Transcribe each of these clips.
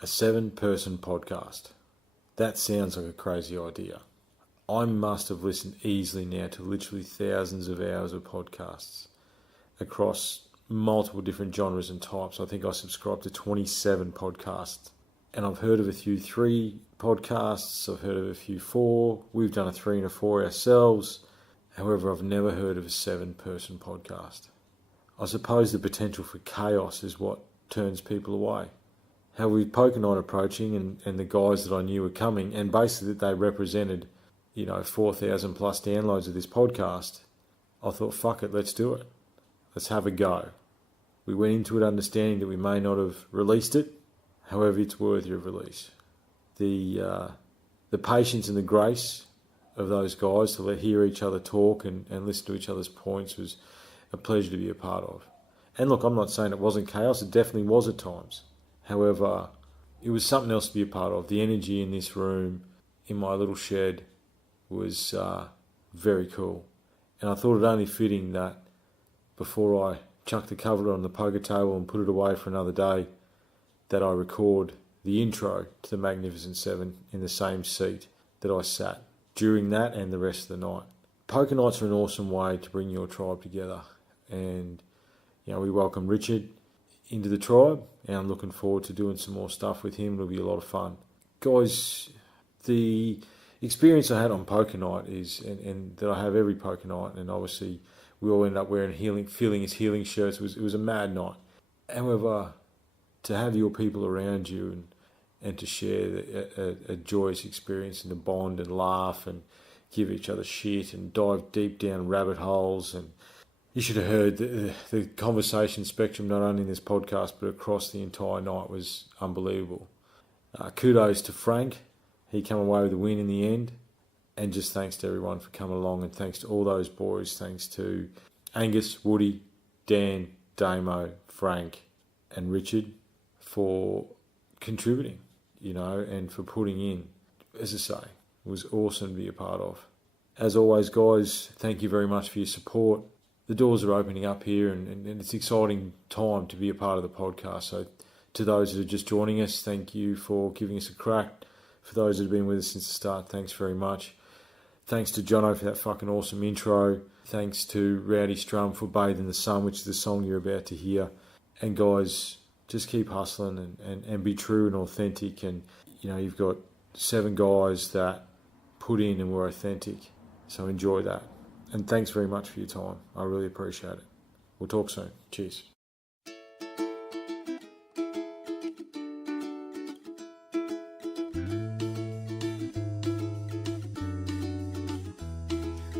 A 7-person podcast. That sounds like a crazy idea. I must have listened easily now to literally thousands of hours of podcasts across multiple different genres and types. I think I subscribe to 27 podcasts. And I've heard of a few 3 podcasts, I've heard of a few 4. We've done a 3 and a 4 ourselves. However, I've never heard of a 7-person podcast. I suppose the potential for chaos is what turns people away. How with Poker Night approaching and the guys that I knew were coming, and basically they represented, 4,000 plus downloads of this podcast, I thought, fuck it, let's do it. Let's have a go. We went into it understanding that we may not have released it, however it's worthy of release. The patience and the grace of those guys to hear each other talk and listen to each other's points was a pleasure to be a part of. And look, I'm not saying it wasn't chaos, it definitely was at times. However, it was something else to be a part of. The energy in this room, in my little shed, was very cool. And I thought it only fitting that before I chuck the cover on the poker table and put it away for another day, that I record the intro to the Magnificent Seven in the same seat that I sat during that and the rest of the night. Poker nights are an awesome way to bring your tribe together. And, we welcome Richard into the tribe, and I'm looking forward to doing some more stuff with him. It'll be a lot of fun. Guys, the experience I had on poker night is, and that I have every poker night, and obviously we all end up wearing feeling his healing shirts. It was a mad night. However, to have your people around you and to share a joyous experience and to bond and laugh and give each other shit and dive deep down rabbit holes. And you should have heard the conversation spectrum, not only in this podcast, but across the entire night, was unbelievable. Kudos to Frank. He came away with a win in the end. And just thanks to everyone for coming along, and thanks to all those boys. Thanks to Angus, Woody, Dan, Damo, Frank and Richard for contributing, and for putting in. As I say, it was awesome to be a part of. As always, guys, thank you very much for your support. The doors are opening up here, and it's an exciting time to be a part of the podcast. So to those that are just joining us, thank you for giving us a crack. For those that have been with us since the start, thanks very much. Thanks to Jono for that fucking awesome intro. Thanks to Rowdy Strum for Bathe in the Sun, which is the song you're about to hear. And guys, just keep hustling and be true and authentic. And, you've got 7 guys that put in and were authentic. So enjoy that. And thanks very much for your time. I really appreciate it. We'll talk soon. Cheers.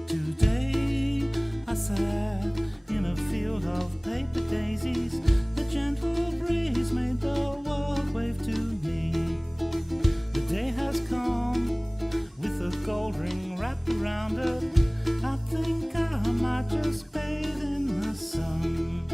Today I sat in a field of paper daisies. The gentle breeze made the world wave to me. The day has come with a gold ring wrapped around it. I think I might just bathe in the sun.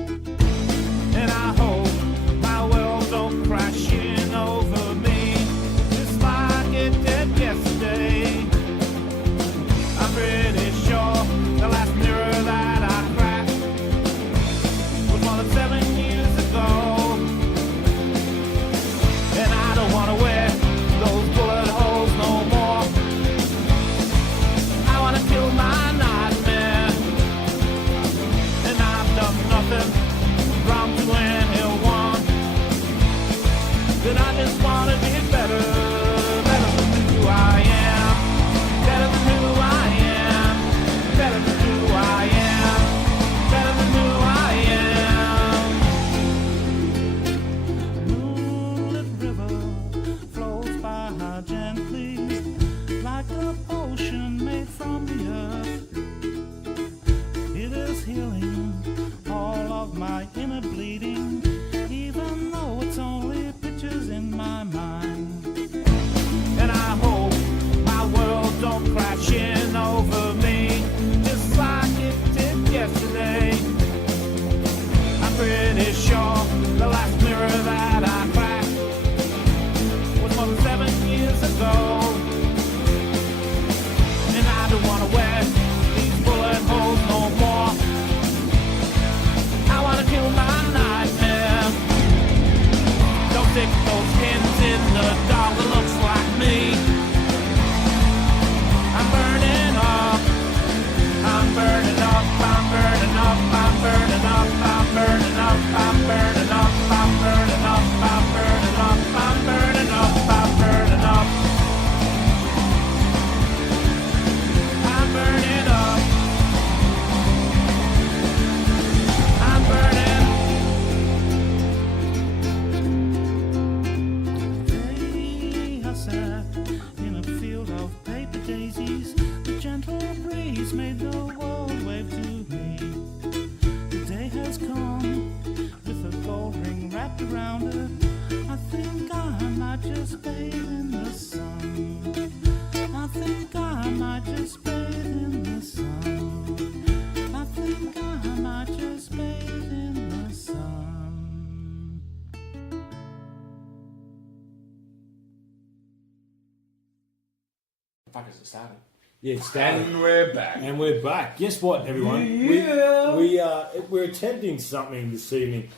Fuck, is it started? Yeah, it's started. And we're back. And we're back. Guess what, everyone? Yeah. We're attempting something this evening.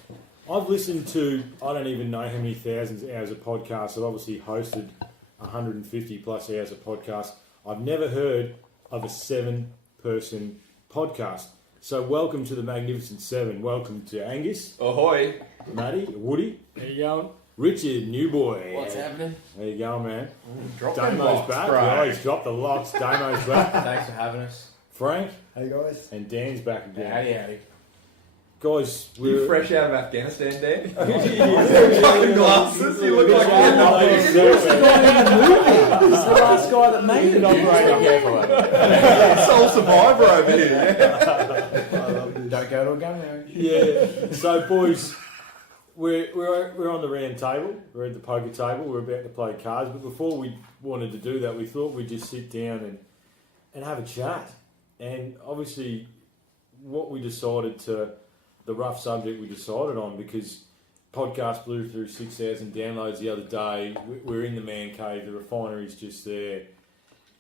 I've listened to, I don't even know how many thousands of hours of podcasts. I've obviously hosted 150 plus hours of podcasts. I've never heard of a 7-person podcast. So welcome to the Magnificent Seven. Welcome to Angus, Ahoy. Matty, Woody. How you going? Richard, new boy. What's happening? How you going, man? Drop them Damo's locks, back. bro. Oh, he's dropped the locks. Damo's back. Thanks for having us. Frank Hey guys. and Dan's back again. Howdy. Guys, You we're fresh out of Afghanistan, Dan? Yeah. Fucking glasses. You look like Yeah, no, you're he's He's the last guy that made it. sole survivor over here. Don't go to a gun range. Yeah. So, boys, we're on the round table. We're at the poker table. We're about to play cards. But before we wanted to do that, we thought we'd just sit down and have a chat. And obviously, what we decided to, the rough subject we decided on, because podcast blew through 6,000 downloads the other day. We're in the man cave. The refinery's just there.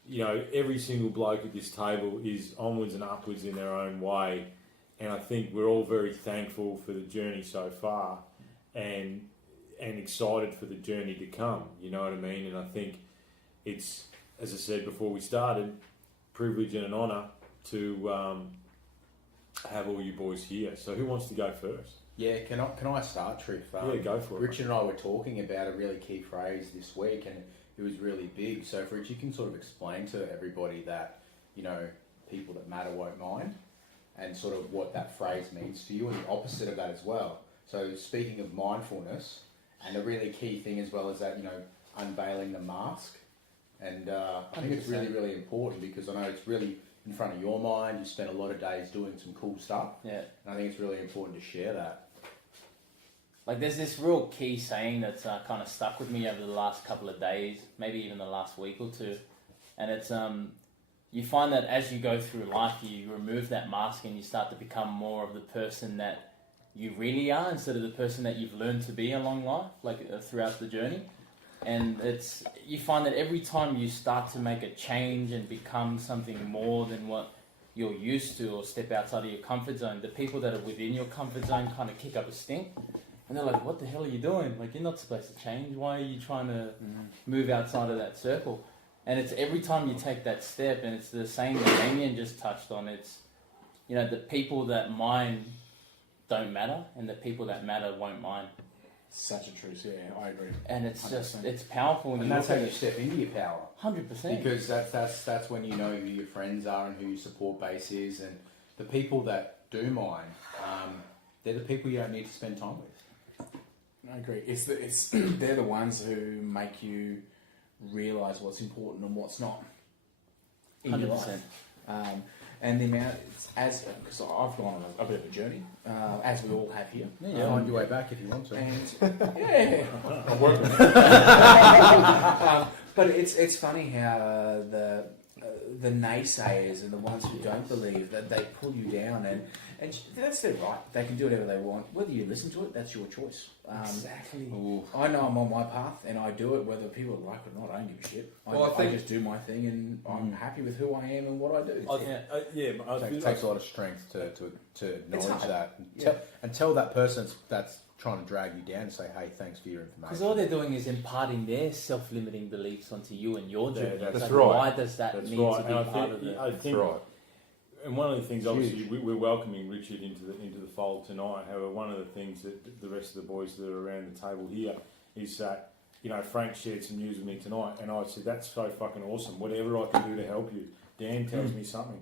You know, every single bloke at this table is onwards and upwards in their own way. And I think we're all very thankful for the journey so far and excited for the journey to come. You know what I mean? And I think it's, as I said before we started, privilege and an honour to have all you boys here. So who wants to go first? Yeah, can I start, Triff? Yeah, go for it. Richard and I were talking about a really key phrase this week, and it was really big. So, if Rich, you can sort of explain to everybody that, you know, people that matter won't mind, and sort of what that phrase means to you, and the opposite of that as well. So, speaking of mindfulness, and a really key thing as well is that, you know, unveiling the mask. And I think it's really, really important because I know it's really in front of your mind. You spend a lot of days doing some cool stuff. Yeah. And I think it's really important to share that. Like, there's this real key saying that's kind of stuck with me over the last couple of days, maybe even the last week or two. And it's, you find that as you go through life, you remove that mask and you start to become more of the person that you really are instead of the person that you've learned to be along life, like throughout the journey. And it's, you find that every time you start to make a change and become something more than what you're used to or step outside of your comfort zone, the people that are within your comfort zone kind of kick up a stink. And they're like, what the hell are you doing? Like, you're not supposed to change. Why are you trying to move outside of that circle? And it's every time you take that step, and it's the same that Damien just touched on. It's, you know, the people that mind don't matter, and the people that matter won't mind. Such a truth, yeah, I agree. And it's 100%. just, it's powerful. When And you that's look how at you it. step into your power. 100%. Because that's when you know who your friends are and who your support base is, and the people that do mind, they're the people you don't need to spend time with. I agree. It's they're the ones who make you realise what's important and what's not in your 100%. life. And the amount, because I've gone on a bit of a journey, as we all have here. Yeah, on your way back if you want to. And yeah, I'm working. But it's funny how the naysayers and the ones who don't believe that they pull you down, and that's their right. They can do whatever they want. Whether you listen to it, that's your choice. Exactly. I know I'm on my path and I do it whether people like it or not. I don't give a shit. I just do my thing and I'm happy with who I am and what I do. It takes a lot of strength to acknowledge hard. that Yeah. and tell that person that's trying to drag you down and say, hey, thanks for your information. Because all they're doing is imparting their self-limiting beliefs onto you and your journey. that's It's like, right. Why does that That's need right. to be And I part think, of it? I think right. And one of the things, obviously, we're welcoming Richard into the fold tonight. However, one of the things that the rest of the boys that are around the table here is that, you know, Frank shared some news with me tonight, and I said, that's so fucking awesome. Whatever I can do to help you. Dan tells me something.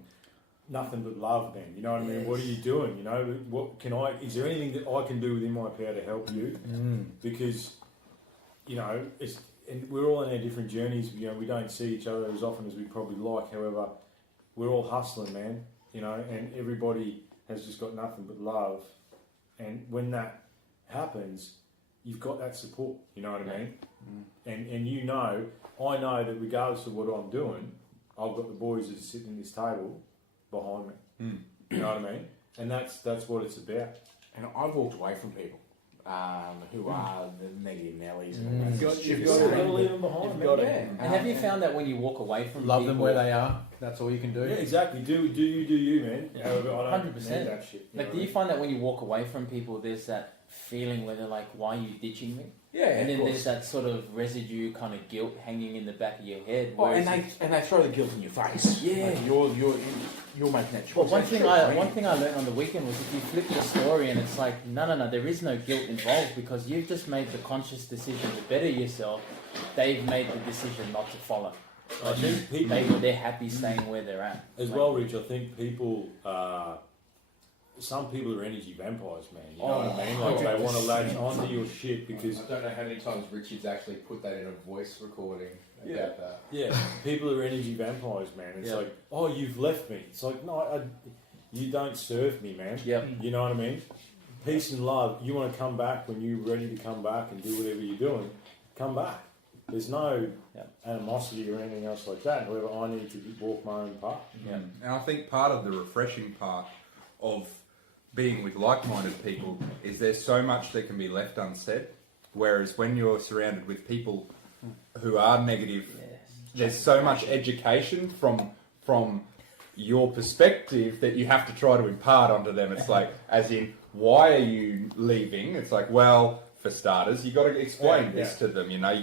Nothing but love, man. You know what I mean? Yes. What are you doing? You know, what can I? Is there anything that I can do within my power to help you? Because, you know, and we're all on our different journeys. You know, we don't see each other as often as we probably like. However, we're all hustling, man. You know, and everybody has just got nothing but love. And when that happens, you've got that support. You know what I mean? And you know, I know that regardless of what I'm doing, I've got the boys that are sitting at this table behind me. You know what I mean? And that's what it's about. And I've walked away from people who are the negative Nellies. And all You've that got, stupid you've got to stuff. leave them behind. You've man. got to- Yeah. And have you found that when you walk away from Love people, them where they are. That's all you can do. Yeah, exactly. Do you, man. Yeah. However, I don't 100%. need that shit. like, do you find that when you walk away from people, there's that feeling where they're like, "Why are you ditching me?" Yeah, And of then course. there's that sort of residue, kind of guilt hanging in the back of your head. Oh, whereas and they throw the guilt in your face. Yeah. Like you're making that choice. Well, one That's thing true, I right? learned on the weekend was if you flip the story and it's like, no, there is no guilt involved because you've just made the conscious decision to better yourself. They've made the decision not to follow. I think people, They're happy staying where they're at. as Like, well, Rich, I think people, some people are energy vampires, man. You know what I mean? Like, they want to latch onto your shit because, I don't know how many times Richard's actually put that in a voice recording about that. yeah, people are energy vampires, man. It's Yeah. like, oh, you've left me. It's like, no, you don't serve me, man. Yep. You know what I mean? Peace and love. You want to come back when you're ready to come back and do whatever you're doing, come back. There's no animosity or anything else like that. However, I need to walk my own path. Yeah. And I think part of the refreshing part of being with like-minded people is there's so much that can be left unsaid. Whereas when you're surrounded with people who are negative, there's so much education from your perspective that you have to try to impart onto them. It's like, as in, why are you leaving? It's like, well, for starters, you got to explain this to them. You know,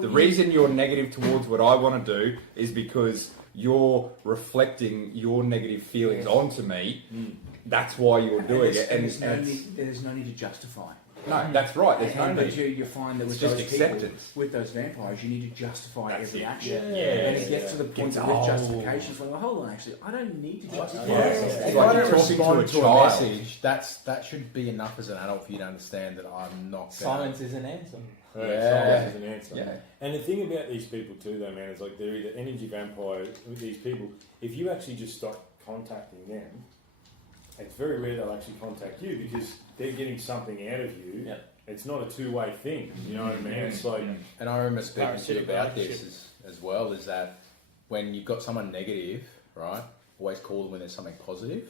the reason you're negative towards what I want to do is because you're reflecting your negative feelings onto me. That's why you're doing it, and there's no need to justify. no, that's right. There's no But need. you find that with It's just those people, acceptance. with those vampires, you need to justify every action. Yeah. And it gets to the point that with justification, it's like, well, hold on, actually, I don't need to justify this. If It's I like don't you're talking respond to to a a child. message, that should be enough as an adult for you to understand that I'm not. Silence is an answer. Silence is an answer. Yeah. And the thing about these people too, though, man, is like they're either energy vampire with these people. If you actually just start contacting them, it's very rare they'll actually contact you because they're getting something out of you. Yeah. It's not a two-way thing. You know what I mean? It's like, And I remember speaking to you Parasitic about relationship. this as well, is that when you've got someone negative, right, always call them when there's something positive.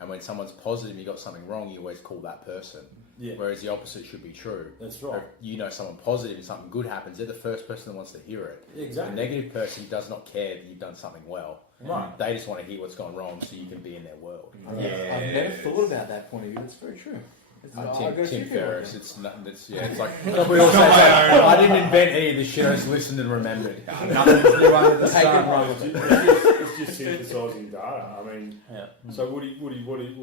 And when someone's positive and you've got something wrong, you always call that person. yeah, Whereas the opposite should be true. that's right. If you know someone positive and something good happens, they're the first person that wants to hear it. Exactly. The negative person does not care that you've done something well. Right. They just want to hear what's gone wrong so you can be in their world. I've never thought about that point of view. It's very true. I've got a few Tim people Ferriss, like it's nothing. It's like we all say. I didn't invent any of this shit. I just listened and remembered. Nothing's new under the Take sun. it wrong. It's just synthesising data. I mean, Yeah. so what are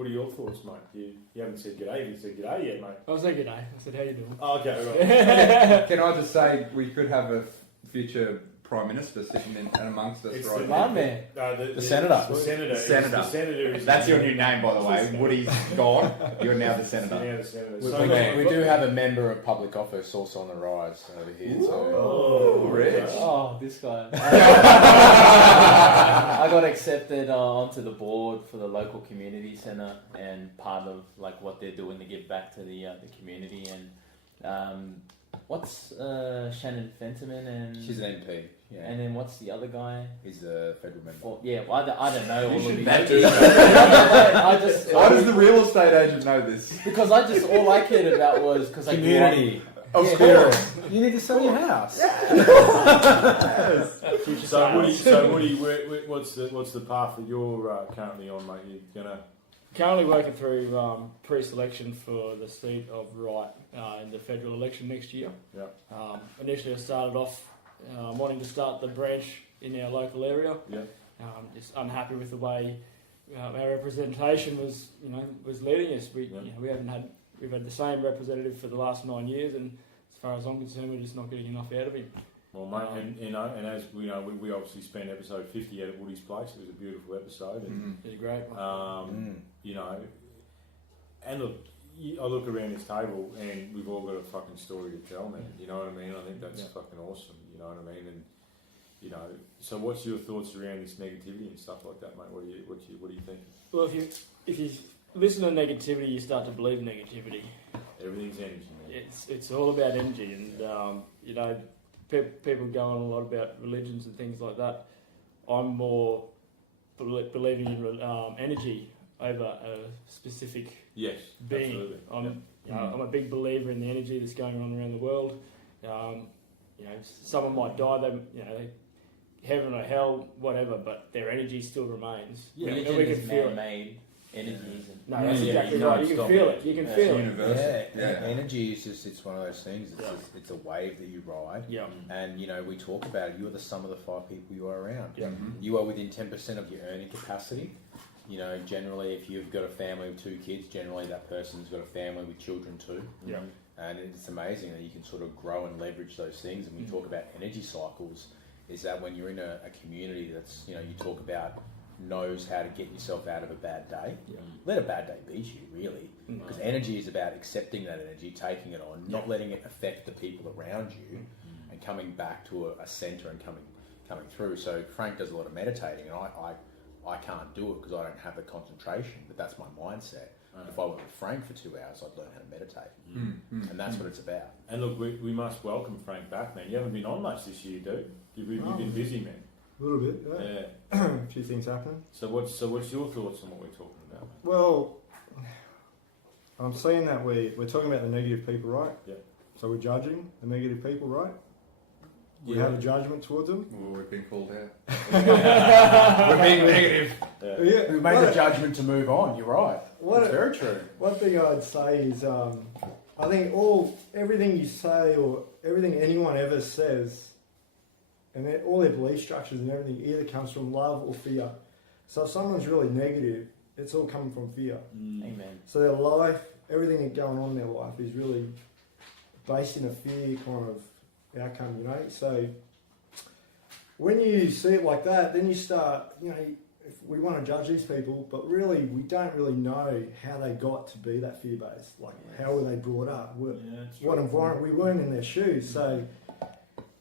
your thoughts, mate? You haven't said g'day. You haven't said g'day yet, mate. I was like, g'day. I said, how you doing? Oh, okay, right. Can I just say we could have a future Prime Minister sitting in and amongst us It's right the- now? My man. The senator. The senator. The senator. The senator is That's your new name, by the way. Woody's gone. You're now the senator. Yeah, the senator. We, So, we do have a member of public office also on the rise over here. So Oh, Rich. Oh, this guy. I got accepted onto the board for the local community centre, and part of like what they're doing to give back to the community. And what's Shannon Fentiman and she's an MP. Yeah, and then what's the other guy? he's a federal member. Well, yeah, well, I don't know all of these. that do I just Why does the real estate agent know this? because I just all I cared about was because Community. Of Yeah. course. You need to sell your house. So Woody, what's the path that you're currently on, mate? You're gonna Currently working through pre-selection for the seat of Wright in the federal election next year. Yeah. Initially, I started off wanting to start the branch in our local area. Yeah. Just unhappy with the way our representation was leading us. We've had the same representative for the last 9 years, and as far as I'm concerned, we're just not getting enough out of him. Well, mate, and as we know, we obviously spent episode 50 at Woody's place. It was a beautiful episode, and It's a great one. and look, I look around this table, and we've all got a fucking story to tell, man. You know what I mean? I think that's fucking awesome. You know what I mean? And so what's your thoughts around this negativity and stuff like that, mate? What do you think? Well, if you listen to negativity, you start to believe negativity. Everything's energy, man. It's all about energy, and people go on a lot about religions and things like that. I'm more believing in energy over a specific Yes, being. absolutely. You know, I'm a big believer in the energy that's going on around the world. You know, someone might die, heaven or hell, whatever, but their energy still remains. Religion we can is feel it. man-made. Energy isn't. No, that's Yeah, exactly you know right. it's You can not. feel it. You can feel it. Universal. Energy is just—it's one of those things. It's a wave that you ride. Yeah. And we talk about it. You are the sum of the 5 people you are around. Yeah. You are within 10% of your earning capacity. Generally, if you've got a family with 2 kids, generally that person's got a family with children too. Yeah. And it's amazing that you can sort of grow and leverage those things. And we talk about energy cycles. Is that when you're in a community that's you talk about knows how to get yourself out of a bad day. Yeah. Let a bad day beat you, really. Because energy is about accepting that energy, taking it on, not letting it affect the people around you, and coming back to a centre and coming through. So Frank does a lot of meditating, and I can't do it because I don't have the concentration, but that's my mindset. If I went with Frank for 2 hours, I'd learn how to meditate. And that's what it's about. And look, we must welcome Frank back, man. You haven't been on much this year, dude. You've been busy, man. A little bit, yeah. A few things happening. So what's your thoughts on what we're talking about, mate? Well, I'm seeing that we're talking about the negative people, right? Yeah. So we're judging the negative people, right? We Yeah. have a judgment towards them. Well, we've been called out. We're being negative. Yeah. We made the judgment to move on, you're right. What- Very true. One thing I'd say is, I think everything you say or everything anyone ever says, and all their belief structures and everything either comes from love or fear. So if someone's really negative, it's all coming from fear. Amen. So their life, everything that's going on in their life is really based in a fear kind of outcome, So when you see it like that, then you start, if we want to judge these people, but really we don't really know how they got to be that fear based. Like how were they brought up? What environment? We weren't in their shoes. So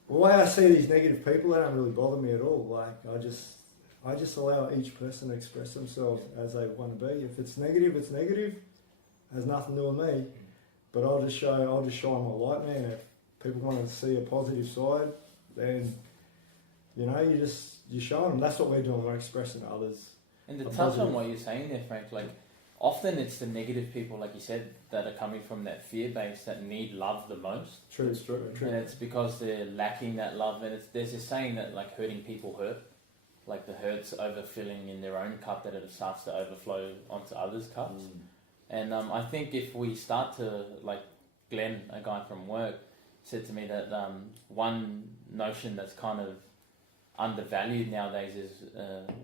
the way I see these negative people, they don't really bother me at all. Like I just allow each person to express themselves as they want to be. If it's negative, it's negative. It has nothing to do with me. But I'll just shine my light, man. If people want to see a positive side, then you show them. That's what we're doing. We're expressing to others. And to A touch positive. on what you're saying there, Frank, like often it's the negative people, like you said, that are coming from that fear base that need love the most. True. And it's because they're lacking that love. And there's this saying that like hurting people hurt. Like the hurt's overfilling in their own cup, that it starts to overflow onto others' cups. And I think if we start to, like Glenn, a guy from work, said to me that one notion that's kind of undervalued nowadays is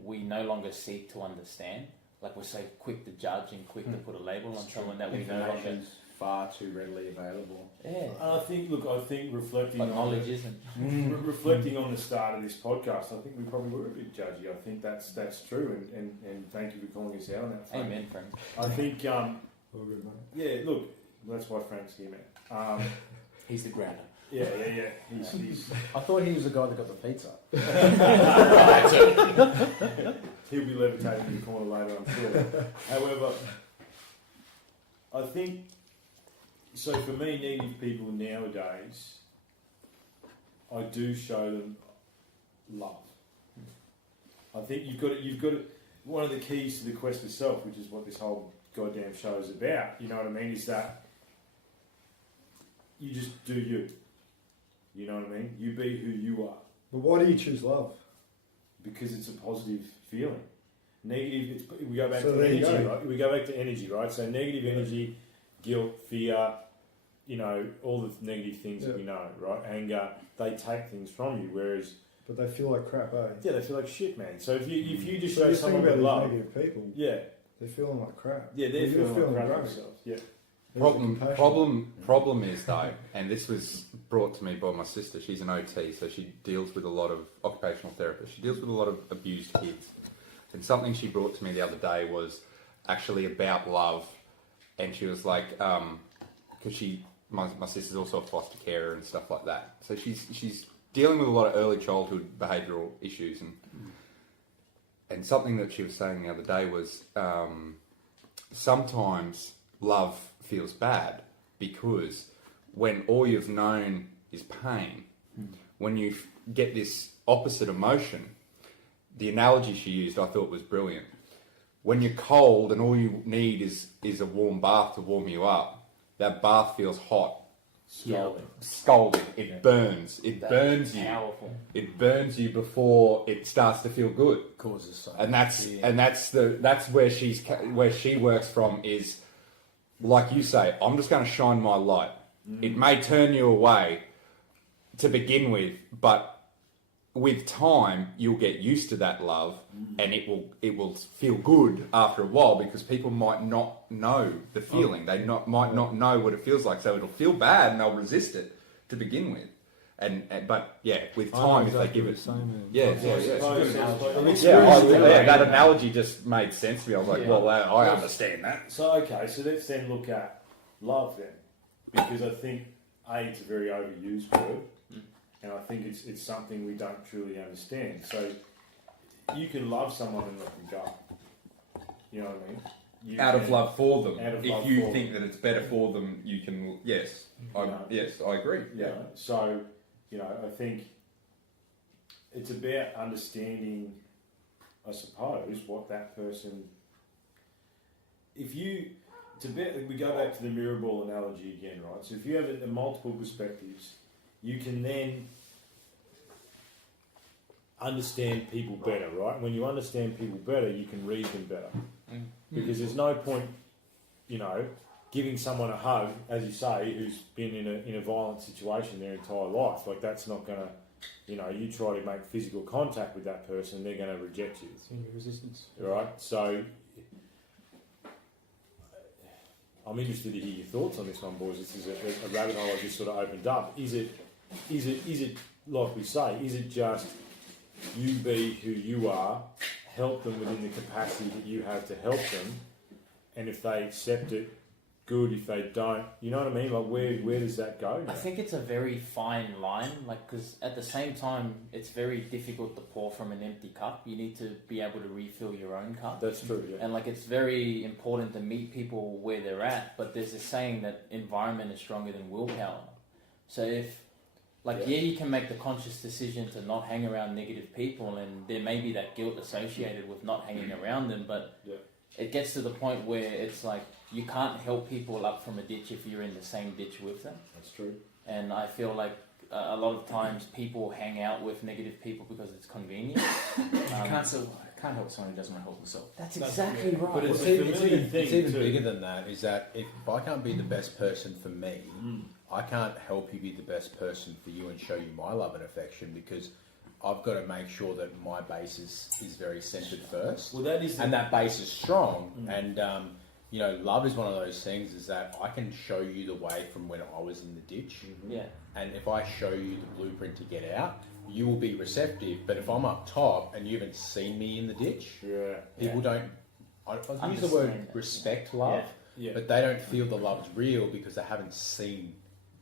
we no longer seek to understand. Like we're so quick to judge and quick to put a label on someone that we no longer... Information's far too readily available. Yeah. I think reflecting But on knowledge isn't. reflecting on the start of this podcast, I think we probably were a bit judgy. I think that's true, and thank you for calling us out on that, Frank. Amen, Frank. I think, All good, mate. yeah, look, that's why Frank's here, man. He's the grounder. Yeah. He's I thought he was the guy that got the pizza. he'll be levitating in the corner later, I'm sure. However, I think, so for me, negative people nowadays, I do show them love. I think you've got to, one of the keys to the quest for self, which is what this whole goddamn show is about, you know what I mean, is that you just do you. You know what I mean? You be who you are. But why do you choose love? Because it's a positive feeling. Negative, we go back So to there you energy, go. right? We go back to energy, right? So negative energy, guilt, fear, all the negative things that we know, right? Anger, they take things from you, whereas... But they feel like crap, eh? Yeah, they feel like shit, man. So if you just So show you think someone about with these love... negative people, Yeah. they're feeling like crap. Yeah, they're You're feeling like crap great. themselves. Yeah. There's the compassion. Problem is though, and this was brought to me by my sister. She's an OT, so she deals with a lot of occupational therapists. She deals with a lot of abused kids. And something she brought to me the other day was actually about love. And she was like, because my sister's also a foster carer and stuff like that. So she's dealing with a lot of early childhood behavioural issues, and something that she was saying the other day was sometimes love feels bad because when all you've known is pain, when you get this opposite emotion, the analogy she used I thought was brilliant. When you're cold and all you need is a warm bath to warm you up, that bath feels hot. Scalding. Scalding. It burns. It That burns is you. powerful. It burns you before it starts to feel good. Causes so And that's fear. and that's where she works from, is like you say, I'm just going to shine my light. It may turn you away to begin with, but with time you'll get used to that love, and it will feel good after a while, because people might not know the feeling. They might not know what it feels like, so it'll feel bad and they'll resist it to begin with. But yeah, with time, if they give it, that analogy just made sense to me. I was like, well, I understand that. So okay, so let's then look at love then, because I think it's a very overused word, and I think it's something we don't truly understand. So you can love someone and let them go. You know what I mean? Out of love for them. Out of If love you for think that it's better for them, you can. Yes, I agree. You know, so I think it's about understanding, I suppose, what that person. We go back to the mirror ball analogy again, right? So if you have it in multiple perspectives, you can then understand people better, right? When you understand people better, you can read them better. Because there's no point, giving someone a hug, as you say, who's been in a violent situation their entire life. Like, that's not going to, you try to make physical contact with that person, they're going to reject you. Resistance. Right? So I'm interested to hear your thoughts on this one, boys. This is a rabbit hole I just sort of opened up. Is it like we say, is it just you be who you are, help them within the capacity that you have to help them, and if they accept it, good. If they don't, you know what I mean? Like, where does that go now? I think it's a very fine line, because at the same time, it's very difficult to pour from an empty cup. You need to be able to refill your own cup. That's true, yeah. And it's very important to meet people where they're at, but there's a saying that environment is stronger than willpower. So if, you can make the conscious decision to not hang around negative people, and there may be that guilt associated with not hanging around them, but it gets to the point where it's like, you can't help people up from a ditch if you're in the same ditch with them. That's true. And I feel like a lot of times people hang out with negative people because it's convenient. Can't help someone who doesn't want to help themselves. That's exactly right. But it's It's a even, familiar thing it's even too. bigger than that, is that if I can't be the best person for me, I can't help you be the best person for you and show you my love and affection, because I've got to make sure that my base is very centered first. Well, that is and that base is strong. And, love is one of those things, is that I can show you the way from when I was in the ditch. Yeah. And if I show you the blueprint to get out, you will be receptive. But if I'm up top and you haven't seen me in the ditch, people don't, I use the word respect love, but they don't feel the love's real because they haven't seen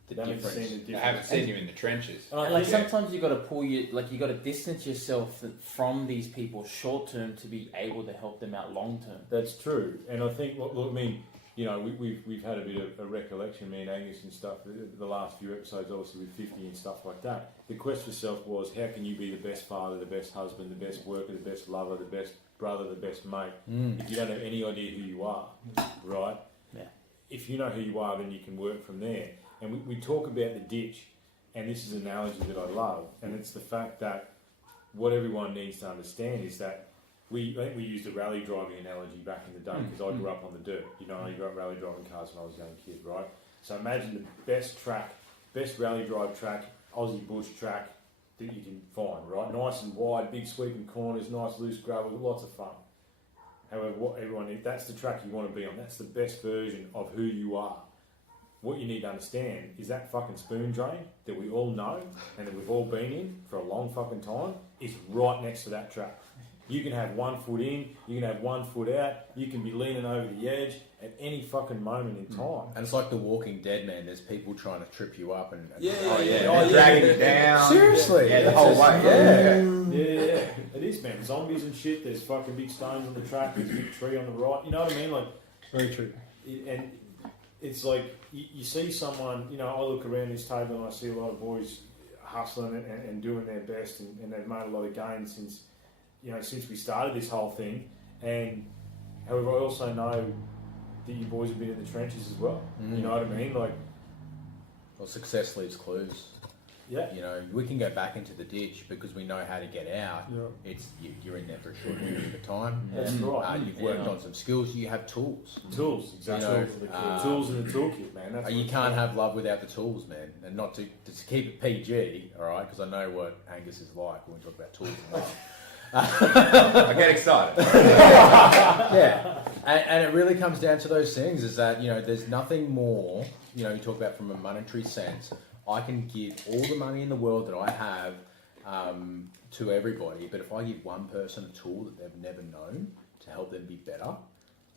the difference. They haven't seen you in the trenches. Sometimes you got to you got to distance yourself from these people short term to be able to help them out long term. That's true, and I think. Look, I mean, we've had a bit of a recollection, me and Angus and stuff. The last few episodes, obviously with 50 and stuff like that. The quest for self was, how can you be the best father, the best husband, the best worker, the best lover, the best brother, the best mate? If you don't have any idea who you are, right? Yeah. If you know who you are, then you can work from there. And we talk about the ditch, and this is an analogy that I love, and it's the fact that what everyone needs to understand is that I think we used a rally driving analogy back in the day, because I grew up on the dirt. I grew up rally driving cars when I was a young kid, right? So imagine the best rally drive track, Aussie bush track that you can find, right? Nice and wide, big sweeping corners, nice loose gravel, lots of fun. However, that's the track you want to be on. That's the best version of who you are. What you need to understand is that fucking spoon drain that we all know and that we've all been in for a long fucking time is right next to that track. You can have 1 foot in, you can have 1 foot out, you can be leaning over the edge at any fucking moment in time. And it's like The Walking Dead, man. There's people trying to trip you up and dragging you down. Seriously, the whole way. Yeah, it is, man. Zombies and shit. There's fucking big stones on the track. There's a big tree on the right. You know what I mean? Like, Very true. And it's like you see someone. I look around this table and I see a lot of boys hustling and doing their best, and they've made a lot of gains since we started this whole thing. And however, I also know that you boys have been in the trenches as well. Mm. You know what I mean? Like, Well, success leaves clues. yeah. You know, we can go back into the ditch because we know how to get out. Yeah. You're in there for a short period of time. That's right. You've worked on some skills. You have tools. Tools, exactly. You know, Tools, for the kid. Tools in the toolkit, man. That's You what can't it's have love without the tools, man. And not to keep it PG, all right? Because I know what Angus is like when we talk about tools and love. I get excited. Yeah, and it really comes down to those things. Is that, you know, there's nothing more. You know, you talk about from a monetary sense. I can give all the money in the world that I have to everybody, but if I give one person a tool that they've never known to help them be better,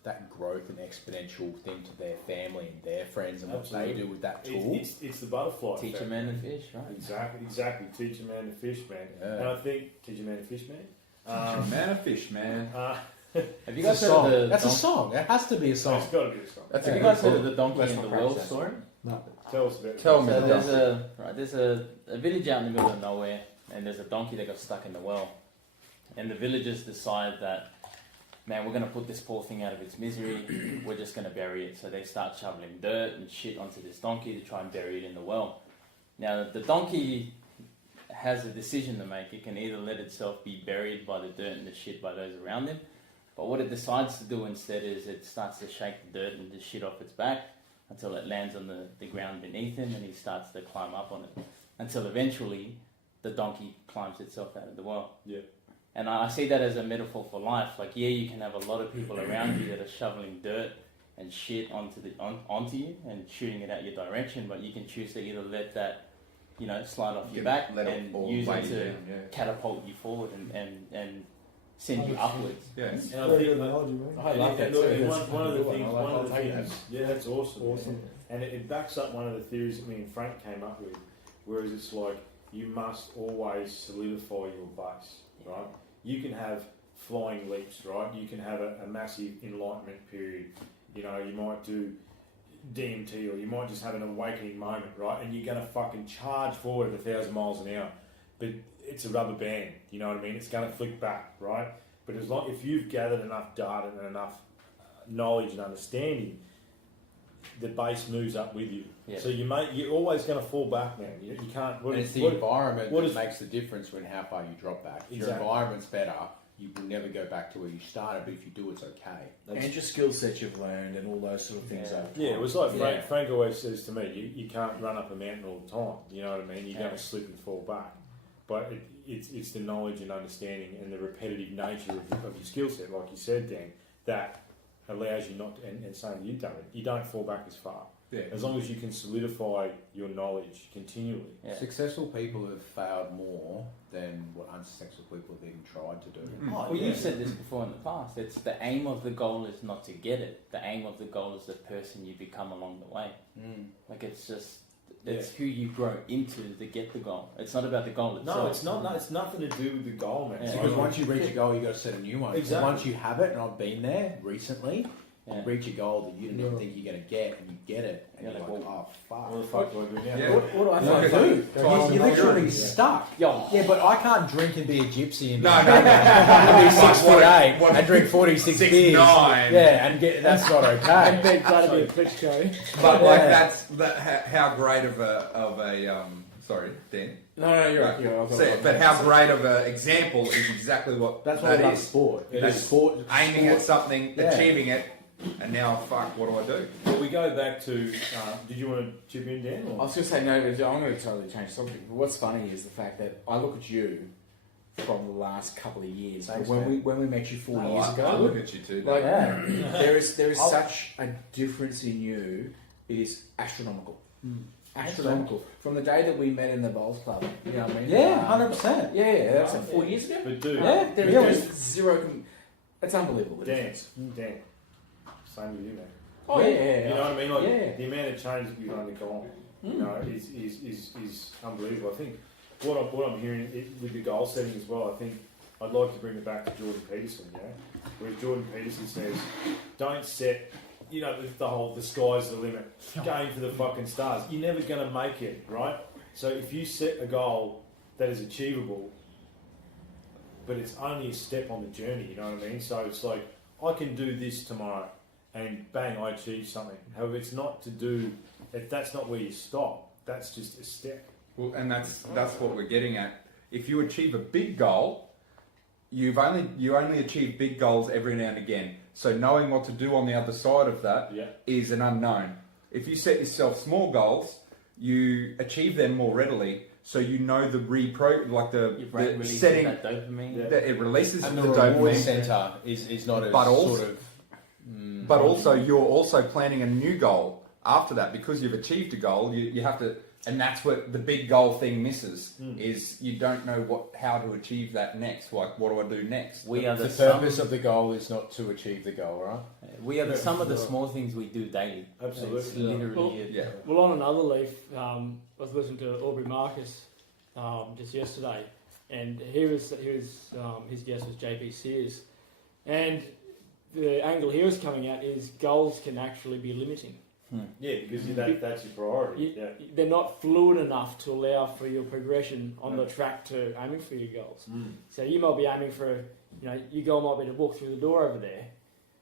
that growth and exponential thing to their family and their friends and what they do with that tool. It's the butterfly. Teach a effect. man to fish, right? Exactly. Teach a man to fish, man. Yeah. And I think teach a man to fish, man. Man of fish, man. Have you It's guys a heard song. of the That's a donkey? song. It has to be a song. It's got to be a song. That's Have a you good guys heard of call. the donkey Let's and not the practice well that story? Tell us about it. Tell me. So the there's a village out in the middle of nowhere, and there's a donkey that got stuck in the well, and the villagers decide that, man, we're going to put this poor thing out of its misery. We're just going to bury it. So they start shoveling dirt and shit onto this donkey to try and bury it in the well. Now the donkey has a decision to make. It can either let itself be buried by the dirt and the shit by those around him, but what it decides to do instead is it starts to shake the dirt and the shit off its back until it lands on the ground beneath him, and he starts to climb up on it until eventually the donkey climbs itself out of the well. Yeah. And I see that as a metaphor for life. Like, yeah, you can have a lot of people around you that are shoveling dirt and shit onto you and shooting it out your direction, but you can choose to either let that, you know, slide off your back let it and fall, use lay it you to down, yeah. catapult you forward and send you upwards. Yeah. And I Very think good analogy, man. I love that. and look, too. and That's one of the a good things, one. one of the I'll take things, that. yeah, that's awesome. Awesome. Man. And it backs up one of the theories that me and Frank came up with, whereas it's like you must always solidify your base, right? You can have flying leaps, right? You can have a massive enlightenment period. You know, you might do DMT, or you might just have an awakening moment, right? And you're going to fucking charge forward at 1,000 miles an hour. But it's a rubber band, you know what I mean? It's going to flick back, right? But as long if you've gathered enough data and enough knowledge and understanding, the base moves up with you. Yeah. So you're always going to fall back, man. You can't. And it's the environment that makes the difference when how far you drop back. If your Exactly. environment's better, you will never go back to where you started, but if you do, it's okay. And your skill sets you've learned and all those sort of things. Yeah. over Yeah, time. it was like Frank, Yeah. Frank always says to me, you can't run up a mountain all the time. You know what I mean? You're going Yeah. to slip and fall back. But it's the knowledge and understanding and the repetitive nature of your skill set, like you said, Dan, that allows you not to, and same you've done it, you don't fall back as far. Yeah. As long as you can solidify your knowledge continually. Yeah. Successful people have failed more than what unsuccessful people have even tried to do. Oh, Well, you've said this before in the past. It's the aim of the goal is not to get it. The aim of the goal is the person you become along the way. Like, it's just, it's who you grow into to get the goal. It's not about the goal itself. No, it's not. No, it's nothing to do with the goal, man. Yeah. It's Because like- once you reach a goal, you've got to set a new one. Exactly. Once you have it, and I've been there recently, Yeah. you reach a goal that you didn't even think you're going to get, and you get it, and Yeah, you're like, like, oh, fuck. what the fuck do I do now? Yeah. What do I What find do you do? funny? You're literally Yeah. stuck. Yo. Yeah, but I can't drink and be a gypsy and be, No, and be 6'8" what- and drink 46 6'9". beers. Yeah, and that's not And okay. beg Vladimir Klitschko. But like Yeah. that's how great of a sorry, Dan. No, you're right. You're right. See, but how great of an example is exactly what That's why that I love is. sport. It That's is. sport. Aiming at something, Yeah. achieving it, and now fuck, what do I do? But we go back to. Did you want to chip in, Dan? I Or? was going to say no, but I'm going to totally change the subject. But what's funny is the fact that I look at you from the last couple of years. Thanks, when man. we met you 4 Oh, years I ago, look at you too. like Yeah. there is I'll- such a difference in you. It is astronomical. Astronomical. From the day that we met in the bowls club, you know what I mean? Yeah, 100%. Yeah, that's like 4 years ago. But dude, Yeah. There Yeah. is zero. It's unbelievable. the Dan, difference. Dan, same with you, man. Oh yeah. You know what I mean? Like Yeah. the amount of change that you've undergone, you know, is unbelievable. I think what I'm hearing with the goal setting as well. I think I'd like to bring it back to Jordan Peterson. You know, where Jordan Peterson says, "Don't set." You know, the sky's the limit. Going for the fucking stars. You're never going to make it, right? So if you set a goal that is achievable, but it's only a step on the journey, you know what I mean? So it's like, I can do this tomorrow, and bang, I achieved something. However, it's not to do. If that's not where you stop, that's just a step. Well, and that's what we're getting at. If you achieve a big goal, you only achieve big goals every now and again. So knowing what to do on the other side of that is an unknown. If you set yourself small goals, you achieve them more readily. So you know the Your brain releases setting that dopamine. that it releases And the the reward dopamine. centre is not as But also- sort of... But also, you're also planning a new goal after that because you've achieved a goal. You have to, and that's what the big goal thing misses is you don't know how to achieve that next. Like, what do I do next? We are The the purpose of the goal is not to achieve the goal, right? We are the sum of the small things we do daily. Absolutely. It's literally it. Yeah. Well, on another leaf, I was listening to Aubrey Marcus just yesterday, and his guest was JP Sears, and the angle he was coming at is goals can actually be limiting. Yeah, because that's your priority. They're not fluid enough to allow for your progression on the track to aiming for your goals. So you might be aiming for, your goal might be to walk through the door over there,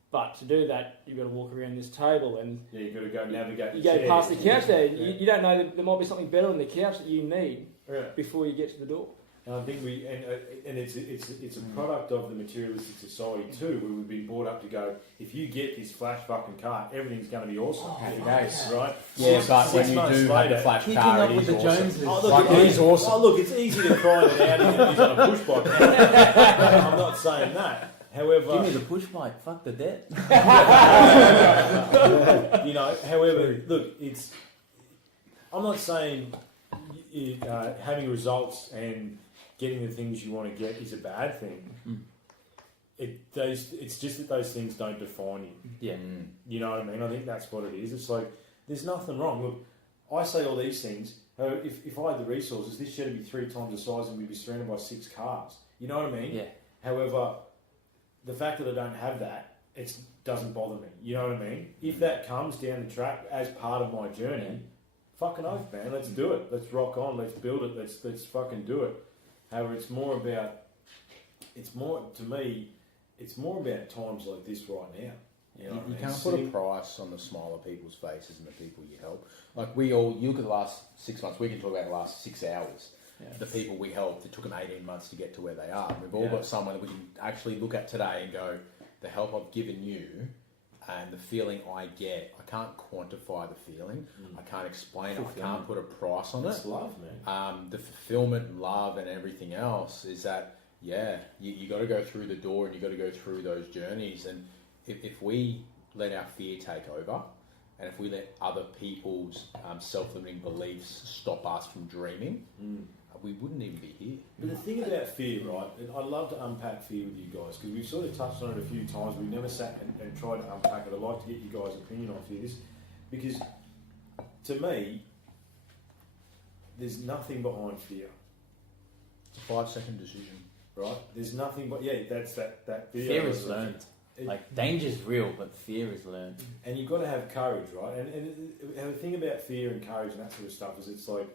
but to do that, you've got to walk around this table and you've got to go navigate. You go past the couch there. You don't know that there might be something better than the couch that you need before you get to the door. And I think it's a product of the materialistic society too, where we've been brought up to go, if you get this flash fucking car, everything's going to be awesome. Happy days, right? Yeah, but when you do have the flash Keeping car, up it with is the awesome. Joneses. Oh, look, Like, it is awesome. Oh, look, it's easy to cry it out and use on a push bike. I'm not saying that. However, Give me the push bike. Fuck the debt. however, look, I'm not saying having results and getting the things you want to get is a bad thing. It's just that those things don't define you. Yeah. You know what I mean? I think that's what it is. It's like, there's nothing wrong. Look, I say all these things. If I had the resources, this shed would be 3 times the size and we'd be surrounded by 6 cars. You know what I mean? Yeah. However, the fact that I don't have that, it doesn't bother me. You know what I mean? If that comes down the track as part of my journey, fucking oath, man. Let's do it. Let's rock on. Let's build it. Let's fucking do it. However, it's more about times like this right now. You know what I mean? Can't put a price on the smile of people's faces and the people you help. Like you look at the last 6 months, we can talk about the last 6 hours. Yeah. The people we helped, it took them 18 months to get to where they are. We've all got someone that we can actually look at today and go, the help I've given you and the feeling I get, I can't quantify the feeling. I can't explain it. I can't put a price on it. It's love, man. The fulfillment and love and everything else is that, you got to go through the door and you got to go through those journeys. And if we let our fear take over, and if we let other people's self-limiting beliefs stop us from dreaming, we wouldn't even be here. But the thing about fear, right, and I'd love to unpack fear with you guys, because we've sort of touched on it a few times, we've never sat and tried to unpack it. I'd like to get you guys' opinion on fear, because to me, there's nothing behind fear. It's a 5-second decision. Right? There's nothing but, that's that Fear is learned. Danger's real, but fear is learned. And you've got to have courage, right? And the thing about fear and courage and that sort of stuff is it's like,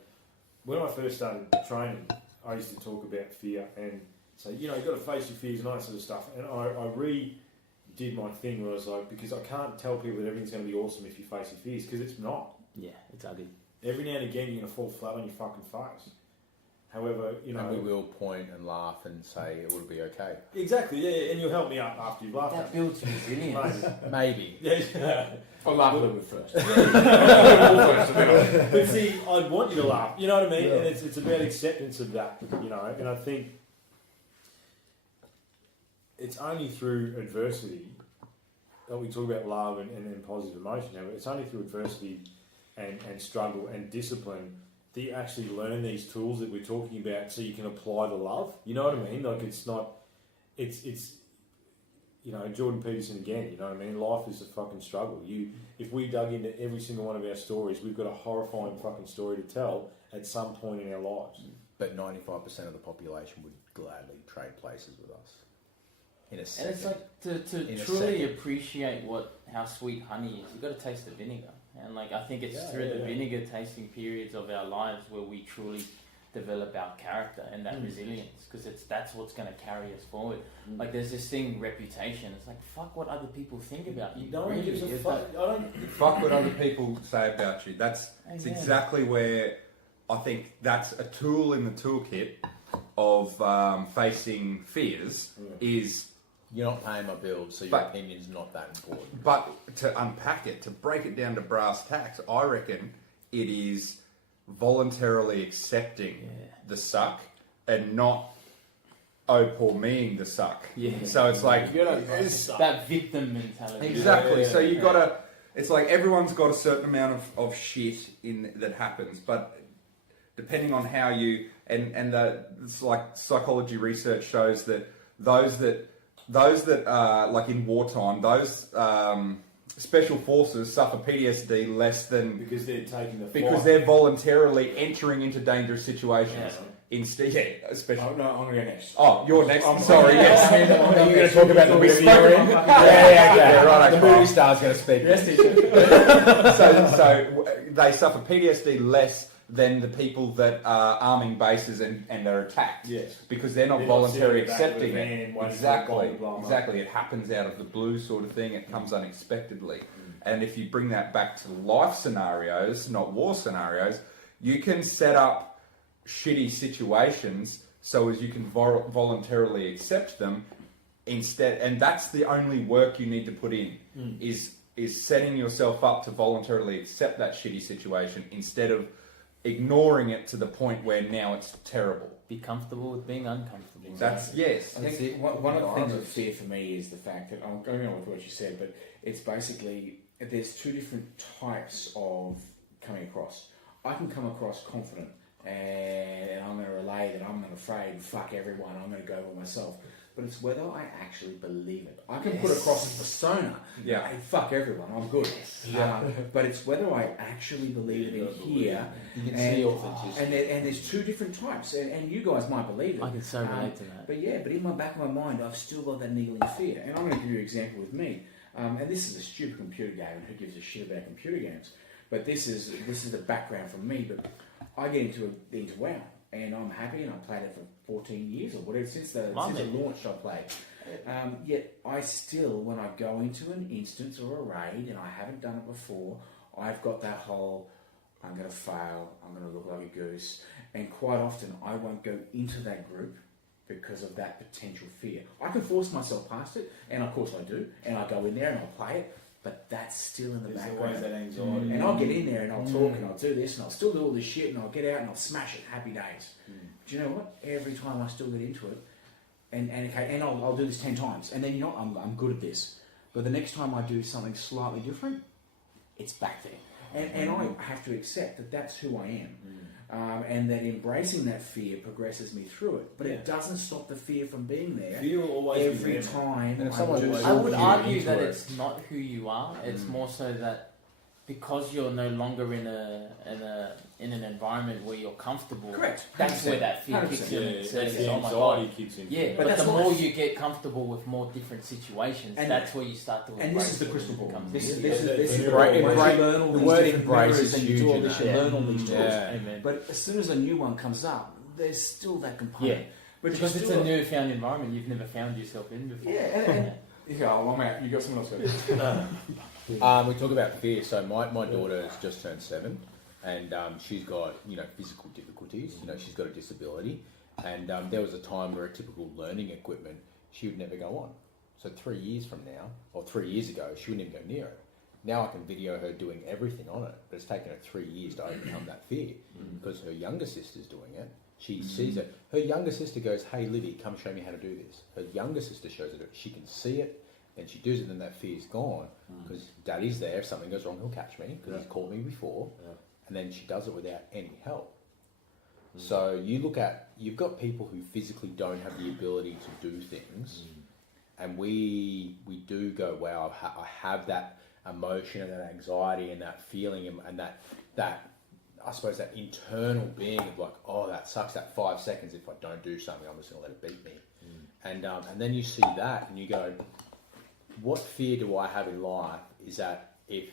when I first started training, I used to talk about fear and say, you've got to face your fears and all that sort of stuff. And I redid my thing where I was like, because I can't tell people that everything's going to be awesome if you face your fears, because it's not. Yeah, it's ugly. Every now and again, you're going to fall flat on your fucking face. However, And we will point and laugh and say it will be okay. Exactly, yeah, and you'll help me up after you've laughed That at me. builds resilience. Maybe. Yeah. I'll laugh a little bit first. But see, I'd want you to laugh, you know what I mean? And it's about acceptance of that, and I think it's only through adversity that we talk about love and positive emotion. Now, it's only through adversity and struggle and discipline that you actually learn these tools that we're talking about so you can apply the love. You know what I mean? Like, it's Jordan Peterson again, you know what I mean? Life is a fucking struggle. If we dug into every single one of our stories, we've got a horrifying fucking story to tell at some point in our lives. But 95% of the population would gladly trade places with us. In a second. And it's like to truly appreciate how sweet honey is, you've got to taste the vinegar. And I think it's through the vinegar tasting periods of our lives where we truly develop our character and that resilience, because that's what's going to carry us forward. Like there's this thing, reputation. It's like, fuck what other people think about you. No one Really, gives a it's fuck. like- I don't. Fuck what other people say about you. That's Amen. exactly where I think that's a tool in the toolkit of facing fears. Is You're not paying my bills, so your But- opinion's not that important. But to unpack it, to break it down to brass tacks, I reckon it is voluntarily accepting the suck and not, oh, poor meing the suck. Yeah. So it's like, It's that victim mentality. exactly. Yeah. So you gotta, it's like everyone's got a certain amount of shit that happens, but depending on how you, it's like psychology research shows that those that are like in wartime, those special forces suffer PTSD less than Because they're taking the because fight. they're voluntarily entering into dangerous situations. Yeah. Instead, yeah, especially. Oh, no, I'm going to go next. Oh, you're next. I'm Sorry, yes. Are you going to talk about the movie you're in? Yeah, right. The movie star's going to speak. So they suffer PTSD less than the people that are arming bases and are attacked. Yes. Because they're not They're not voluntarily sitting in the back of accepting the it. van waiting for Exactly. the bomb to blow 'em up. Exactly. It happens out of the blue sort of thing. It comes unexpectedly. And if you bring that back to life scenarios, not war scenarios, you can set up shitty situations so as you can voluntarily accept them instead. And that's the only work you need to put in is setting yourself up to voluntarily accept that shitty situation instead of ignoring it to the point where now it's terrible. Be comfortable with being uncomfortable. That's yes. I think one of the things with fear for me is the fact that I'm going on with what you said, but it's basically there's two different types of coming across. I can come across confident and I'm going to relay that I'm not afraid, fuck everyone, I'm going to go by myself. But it's whether I actually believe it. I can put across a persona, Yeah. hey, fuck everyone, I'm good. But it's whether I actually believe it in here. You can And- see authenticity. And there's two different types, and you guys might believe it. I can so relate to that. But yeah, but in my back of my mind, I've still got that niggling fear. And I'm going to give you an example with me. And this is a stupid computer game, and who gives a shit about computer games? But this is the background from me. But I get into WoW, and I'm happy, and I played it for 14 years or whatever since the launch. I played. Yet I still, when I go into an instance or a raid, and I haven't done it before, I've got that whole, I'm going to fail, I'm going to look like a goose, and quite often I won't go into that group because of that potential fear. I can force myself past it, and of course I do, and I go in there and I'll play it, but that's still in the There's background. always that anxiety. And I'll get in there and I'll talk and I'll do this and I'll still do all this shit and I'll get out and I'll smash it, happy days. Do you know what? Every time I still get into it, and I'll do this 10 times, and then you know what? I'm good at this. But the next time I do something slightly different, it's back there. And I have to accept that that's who I am. And that embracing that fear progresses me through it. But it doesn't stop the fear from being there Fear will always be every there. time And if I someone do was- I would something. argue that into it. it's not who you are. It's more so that because you're no longer in an environment where you're comfortable. Correct. That's 100%. where that fear 100%. kicks Yeah, in. It that's says, the "Oh my God." anxiety kicks in. Yeah, But but that's the life. more you get comfortable with more different situations, And- that's where you start to. And this is the embrace crystal it ball. becomes This is easier. this is this is Yeah. the Right, once embrace- you learn all the these word different embrace mirrors is and you huge do all in this, you that. learn all these tools. Yeah. Amen. But as soon as a new one comes up, there's still that component. Yeah. But Because you it's still a newfound environment you've never found yourself in before. Yeah, and yeah, I'm out. You got someone else go. We talk about fear. So my daughter has just turned 7, and she's got physical difficulties. She's got a disability, and there was a time where a typical learning equipment she would never go on. So 3 years from now, or 3 years ago, she wouldn't even go near it. Now I can video her doing everything on it, but it's taken her 3 years to overcome that fear because her younger sister's doing it. She sees it. Her younger sister goes, "Hey, Livy, come show me how to do this." Her younger sister shows it. She can see it, and she does it, and then that fear's gone because Daddy's there. If something goes wrong, he'll catch me because he's caught me before. And then she does it without any help. So you've got people who physically don't have the ability to do things, and we do go, wow, I have that emotion and that anxiety and that feeling and that I suppose that internal being of like, oh, that sucks, that 5 seconds, if I don't do something, I'm just going to let it beat me. And then you see that and you go, what fear do I have in life is that if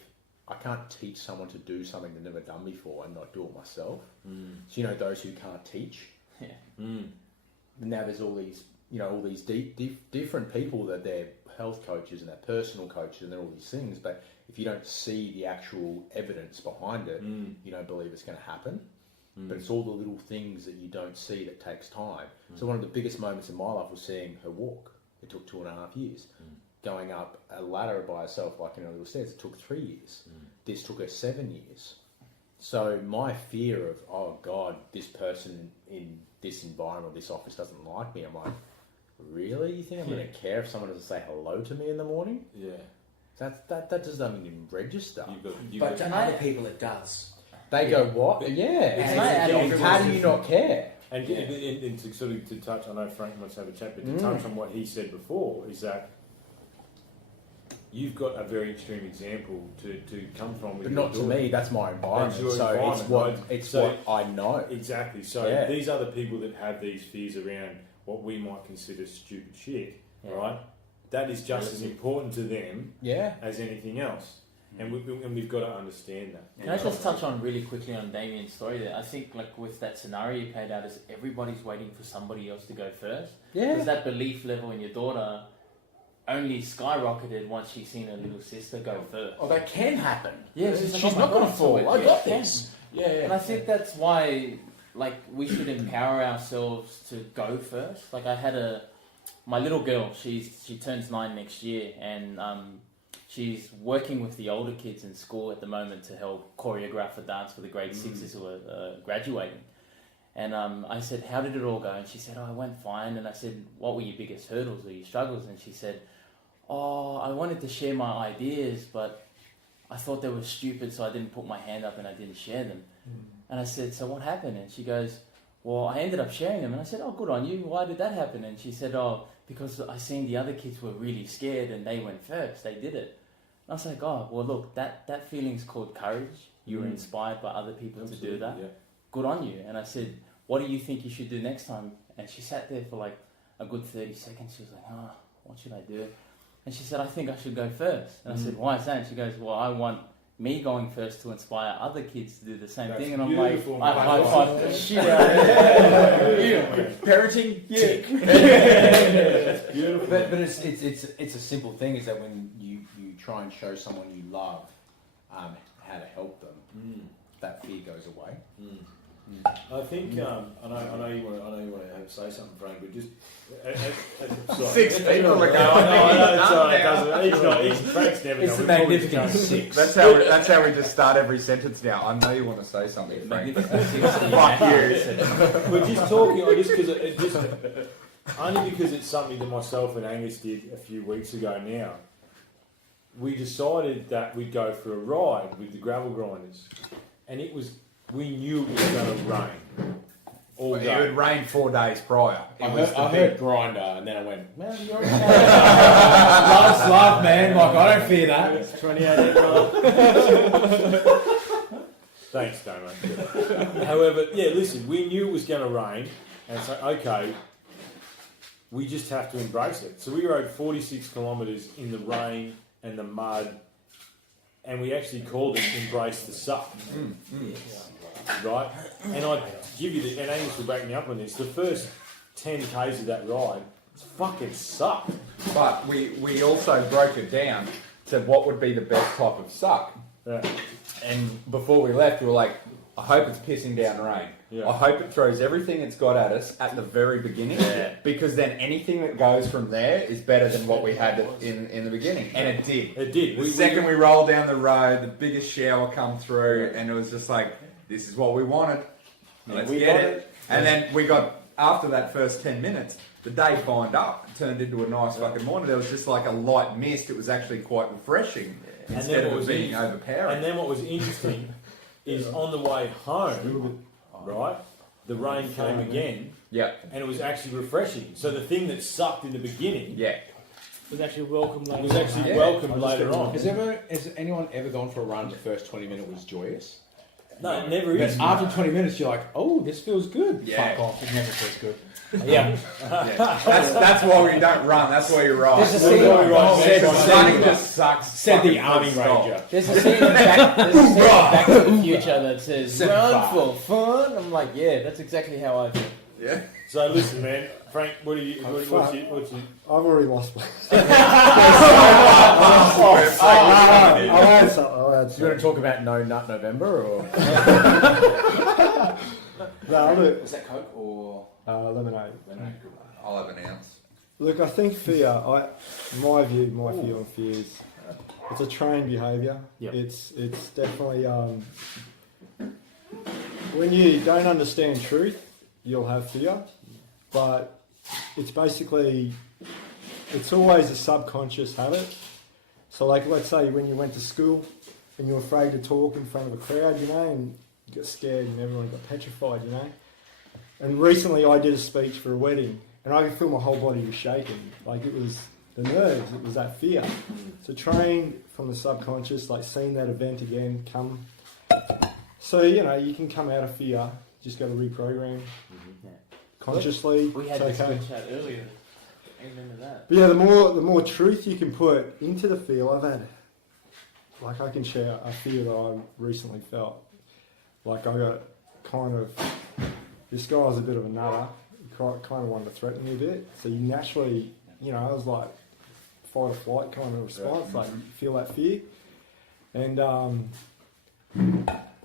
I can't teach someone to do something they've never done before and not do it myself. Mm. So, you know, those who can't teach. Yeah. Mm. Now there's all these, you know, all these different people that they're health coaches and they're personal coaches and they're all these things. But if you don't see the actual evidence behind it, you don't believe it's going to happen. But it's all the little things that you don't see that takes time. So one of the biggest moments in my life was seeing her walk. It took 2.5 years. Going up a ladder by herself, like in a little stairs, it took 3 years. This took her 7 years. So my fear of, oh God, this person in this environment, this office doesn't like me. I'm like, really? You think I'm going to care if someone doesn't say hello to me in the morning? Yeah. That just doesn't even register. But to other people, it does. They go, what? Yeah. How do you not care? And to sort of to touch, I know Frank wants to have a chat, but to touch on what he said before is that you've got a very extreme example to come from. With But not to me. That's my environment. That's your so environment, it's right? what I know. Exactly. So these other people that have these fears around what we might consider stupid shit, right? That is just as important to them as anything else. And we've got to understand that. Can I just touch on really quickly on Damien's story there? I think like with that scenario you played out is everybody's waiting for somebody else to go first. Yeah. Because that belief level in your daughter only skyrocketed once she's seen her little sister go first. Oh, that can happen. Yeah, she's like, not going to God, fall. so I got yeah. this. Yeah. And I think that's why, like, we should empower ourselves to go first. Like, I had my little girl. She turns 9 next year, and she's working with the older kids in school at the moment to help choreograph a dance for the grade sixes who are graduating. And I said, how did it all go? And she said, oh, it went fine. And I said, what were your biggest hurdles or your struggles? And she said, oh, I wanted to share my ideas, but I thought they were stupid, so I didn't put my hand up and I didn't share them. And I said, so what happened? And she goes, well, I ended up sharing them. And I said, oh, good on you. Why did that happen? And she said, oh, because I seen the other kids were really scared and they went first. They did it. And I was like, oh, well, look, that feeling's called courage. You were inspired by other people to do that. Yeah. Good on you. And I said, what do you think you should do next time? And she sat there for like a good 30 seconds. She was like, oh, what should I do? And she said, I think I should go first. And I said, why is that? And she goes, well, I want me going first to inspire other kids to do the same thing. And I'm like, I high-five the shit out of it. Parenting, tick. It's beautiful. But it's a simple thing. Is that when you try and show someone you love how to help them, that fear goes away. I think I know you want to say something, Frank, but just sorry. 6 people are going. Frank's never. It's the magnificent 6. That's how we just start every sentence now. I know you want to say something, Frank. Fuck you. We're just talking, only because it's something that myself and Angus did a few weeks ago now. We decided that we'd go for a ride with the gravel grinders, and we knew it was going to rain all day. It would rain 4 days prior. I heard grinder, and then I went, well, you're love's love, man. Like, I don't fear that. It's 28 brother. Thanks, Damo. However, listen, we knew it was going to rain, and so, okay, we just have to embrace it. So we rode 46 kilometres in the rain and the mud, and we actually called it Embrace the Suck. Right? And I give you and Angus will back me up on this, the first 10 Ks of that ride, it's fucking sucked. But we also broke it down to what would be the best type of suck. Yeah. And before we left, we were like, I hope it's pissing down rain. Yeah. I hope it throws everything it's got at us at the very beginning, because then anything that goes from there is better than what we had in the beginning. And it did. It did. The second we rolled down the road, the biggest shower come through, and it was just like, this is what we wanted. Let's get it. And then we got, after that first 10 minutes, the day fined up. It turned into a nice fucking morning. There was just like a light mist. It was actually quite refreshing instead of it being overpowering. And then what was interesting is on the way home, right, the rain came again. Yeah. And it was actually refreshing. So the thing that sucked in the beginning was actually welcomed later. Welcomed later on. Has anyone ever gone for a run and the first 20 minutes was joyous? No, it never But is. after 20 minutes, you're like, oh, this feels good. Yeah. Fuck off, it never feels good. Yeah. Yeah. That's why we don't run. That's why you're right. There's a scene, Running just sucks. said the Fucking Army stop. Ranger. There's a scene in Back to the Future that says, Set run fire. for fun. I'm like, yeah, that's exactly how I feel. Yeah. So listen, man, Frank, what's your I've already lost one. Yeah. I'll add something. You want to talk about No Nut November or No, look, Was that Coke or lemonade. lemonade? I'll have an ounce. Look, I think fear. My view on fear is it's a trained behaviour. Yep. It's definitely when you don't understand truth, you'll have fear, but it's basically it's always a subconscious habit. So, like, let's say when you went to school and you're afraid to talk in front of a crowd, you know, and you got scared and everyone got petrified, you know. And recently I did a speech for a wedding and I could feel my whole body was shaking. Like, it was the nerves, it was that fear. So trained from the subconscious, like seeing that event again come. So, you know, you can come out of fear, just got to reprogram consciously. We had it's this okay. good chat earlier. Amen to that. But yeah, the more truth you can put into the feel, I've had, like, I can share a fear that I recently felt. Like, I got kind of, this guy was a bit of a nutter. He kind of wanted to threaten me a bit. So you naturally, you know, I was like fight or flight kind of response, like you feel that fear. And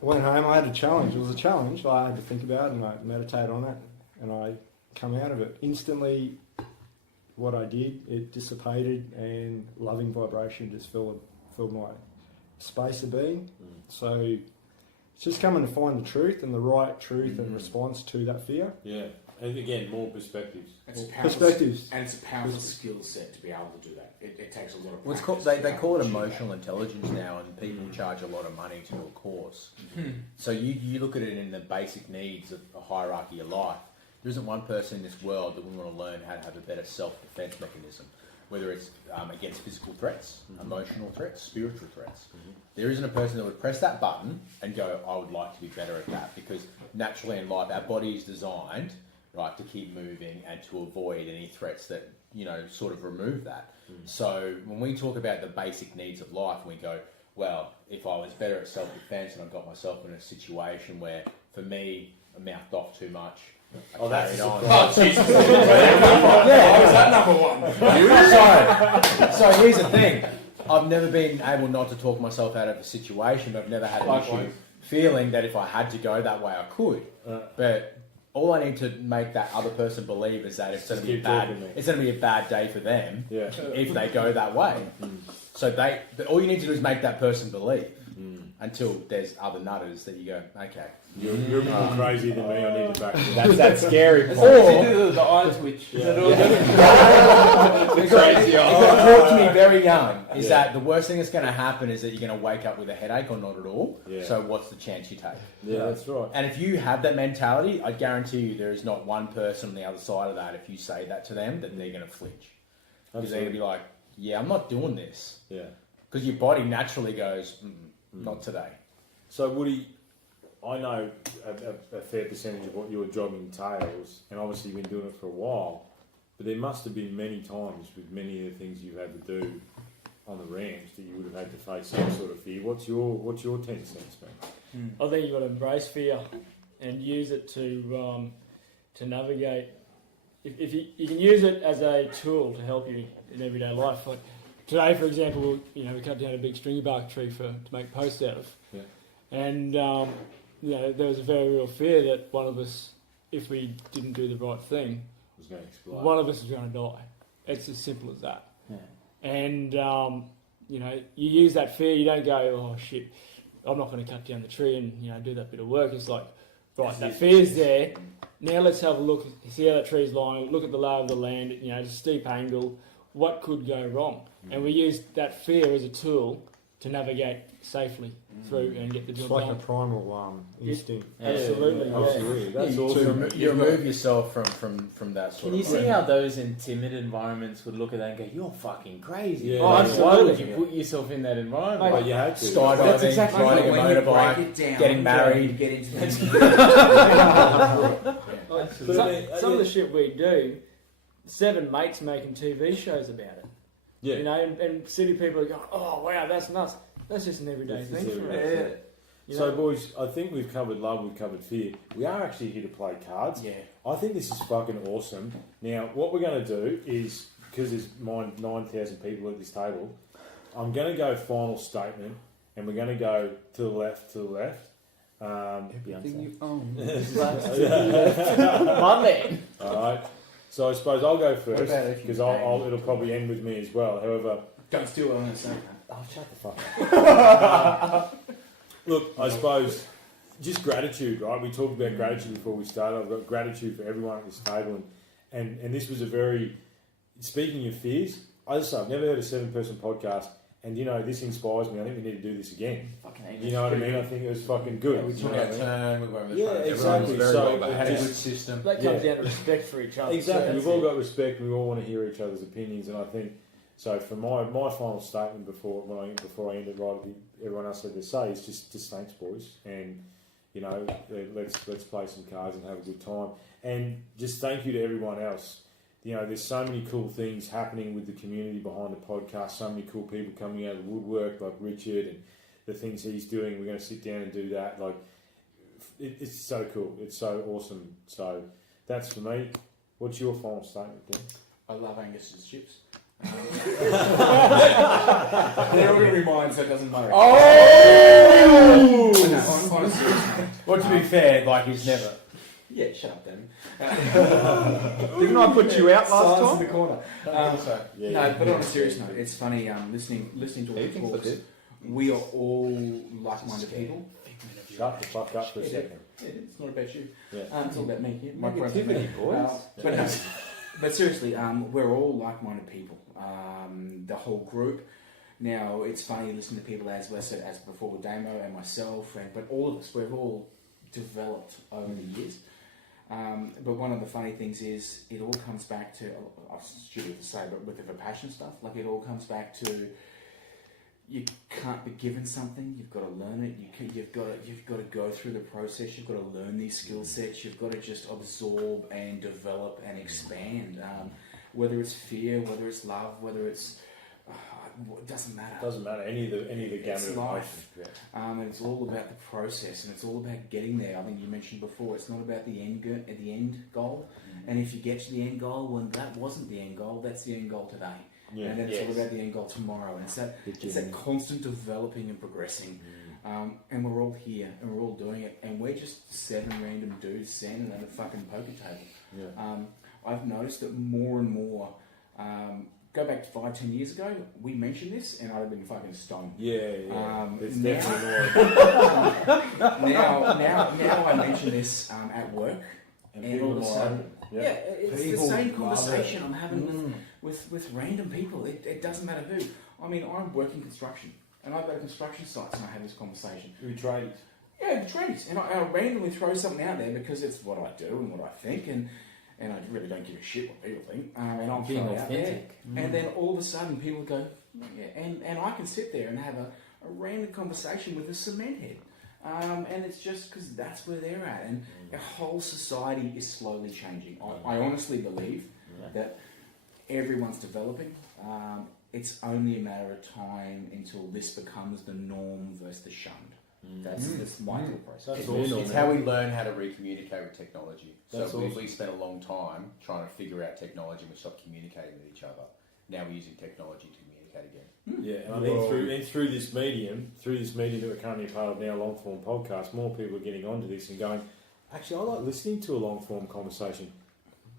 went home, I had a challenge. It was a challenge I had to think about and I meditate on it and I come out of it. Instantly, what I did, it dissipated and loving vibration just filled my space of being. So it's just coming to find the truth and the right truth and response to that fear. Yeah, and again, more perspectives. It's a powerful, Perspectives. and it's a powerful skill set to be able to do that. It takes a lot of What's practice. called, to they be call it able to achieve emotional intelligence now, and people charge a lot of money to do a course. So you look at it in the basic needs of a hierarchy of life. There isn't one person in this world that would want to learn how to have a better self-defense mechanism, whether it's against physical threats, emotional threats, spiritual threats. There isn't a person that would press that button and go, I would like to be better at that, because naturally in life our body is designed, right, to keep moving and to avoid any threats that, you know, sort of remove that. So when we talk about the basic needs of life, we go, well, if I was better at self-defense and I got myself in a situation where, for me, I mouthed off too much, I carried on. Oh, Jesus. Yeah. Was that number one? So here's the thing. I've never been able not to talk myself out of a situation. I've never had an issue feeling that if I had to go that way, I could. But all I need to make that other person believe is that it's going to be bad. It's going to be a bad day for them if they go that way. So all you need to do is make that person believe. Until there's other nutters that you go, okay. You're more crazy than me. I need to back you up. That's scary. Or the eye twitch. Is that all It got taught to me very young is that the worst thing that's going to happen is that you're going to wake up with a headache or not at all. Yeah. So what's the chance you take? Yeah, that's right. And if you have that mentality, I guarantee you there is not one person on the other side of that, if you say that to them, that they're going to flinch. Because they're going to be like, yeah, I'm not doing this. Yeah. Because your body naturally goes, not today. So Woody, I know a fair percentage of what your job entails, and obviously you've been doing it for a while, but there must have been many times with many of the things you've had to do on the ranch that you would have had to face some sort of fear. What's your 10 cents, man? I think you've got to embrace fear and use it to navigate. If you can use it as a tool to help you in everyday life. Like today, for example, we cut down a big stringy bark tree to make posts out of. Yeah. And there was a very real fear that one of us, if we didn't do the right thing, Was going to explode. one of us is going to die. It's as simple as that. Yeah. And you use that fear. You don't go, oh shit, I'm not going to cut down the tree and do that bit of work. It's like, right, that fear's there. Now let's have a look, see how that tree's lying. Look at the lay of the land. It's a steep angle. What could go wrong? And we use that fear as a tool to navigate safely through and get the It's job like a done. primal instinct. Absolutely, yeah. Absolutely. That's you, awesome. you remove yourself from that sort Can of you see mode. how those in timid environments would look at that and go, "You're fucking crazy"? Yeah. Oh, Why absolutely. would you put yourself in that environment? But you had to. Skydiving, That's exactly riding a When you break motorbike, it down, getting married. you get into the Like, But I mean, some of the shit we do, 7 mates making TV shows about it. Yeah. You know, and city people are going, "Oh wow, that's nuts." That's just an everyday That's thing just for everyday. us. You So, know? boys, I think we've covered love, we've covered fear. We are actually here to play cards. Yeah. I think this is fucking awesome. Now, what we're going to do is, because there's 9,000 people at this table, I'm going to go final statement, and we're going to go to the left, Everything you own. My man. All right. So I suppose I'll go What first about if you because pay? it'll probably end with me as well. However, Don't steal what I'm going to say. oh, shut the fuck up. Look, I suppose just gratitude, right? We talked about gratitude before we started. I've got gratitude for everyone at this table, and this was a very, speaking of fears, I just say I've never heard a 7-person podcast, and you know this inspires me. I think we need to do this again. Fucking hate You know what I mean? I think it was fucking good. We You took know our what I mean? turn. We were over the Yeah, front. exactly. Everyone was very So well it behaved. just- Good system. That comes Yeah. down to respect for each other. Exactly. So We've that's all it. got respect. We all want to hear each other's opinions, and I think so. For my final statement before I end it, right, everyone else had to say is just thanks, boys, and you know let's play some cards and have a good time, and just thank you to everyone else. You know, there's so many cool things happening with the community behind the podcast. So many cool people coming out of the woodwork, like Richard, and the things he's doing. We're going to sit down and do that. Like, it's so cool. It's so awesome. So that's for me. What's your final statement, Dan? I love Angus's chips. They're all going to be mine, so it doesn't matter. Oh! No, on a serious note. Well, to be fair, like he's never. Yeah, shut up, Dan. Didn't I put you out last Silence time? in the corner. Yeah, No, but yeah. on a serious note, it's funny listening to all the talks. We are all like-minded people. Shut the fuck up for a second. Yeah, it's not about you. Yeah. It's all about me. Yeah, my Negativity, friends. boys. But no, but seriously, we're all like-minded people. The whole group. Now, it's funny listening to people as before, Damo and myself, but all of us, we've all developed over the years. But one of the funny things is, it all comes back to, it's stupid to say, but with the Vipassana stuff, like it all comes back to, you can't be given something, you've got to learn it, you've got to go through the process, you've got to learn these skill sets, you've got to just absorb and develop and expand. Whether it's fear, whether it's love, whether it's, it doesn't matter. Doesn't matter any of the gamut It's of life. emotions. And it's all about the process, and it's all about getting there. I think you mentioned before, it's not about the end goal. And if you get to the end goal, when that wasn't the end goal, that's the end goal today. Yeah. And then it's all about the end goal tomorrow. And it's that constant developing and progressing. And we're all here, and we're all doing it. And we're just 7 random dudes standing at a fucking poker table. Yeah. I've noticed that more and more. Go back to 5-10 years ago, we mentioned this, and I'd have been fucking stoned. Yeah. It's Now- definitely more. Now I mention this at work, and all of a sudden, Yeah. it's People the same love conversation I'm having with random people. It doesn't matter who. I mean, I'm working construction, and I go to construction sites and I have this conversation. We trade. Yeah, the trades, and I randomly throw something out there because it's what I do and what I think, and I really don't give a shit what people think. And I'll Being throw it out there, authentic. and then all of a sudden people go, yeah, and I can sit there and have a random conversation with a cement head. And it's just because that's where they're at, and our whole society is slowly changing. I honestly believe that everyone's developing. It's only a matter of time until this becomes the norm versus the shunned. That's my thought process. That's awesome. It's how we learn how to re-communicate with technology. That's So awesome. we spent a long time trying to figure out technology, and we stopped communicating with each other. Now we're using technology to communicate again. Yeah, and I think through this medium that we're currently a part of now, long form podcast, more people are getting onto this and going, actually, I like listening to a long form conversation.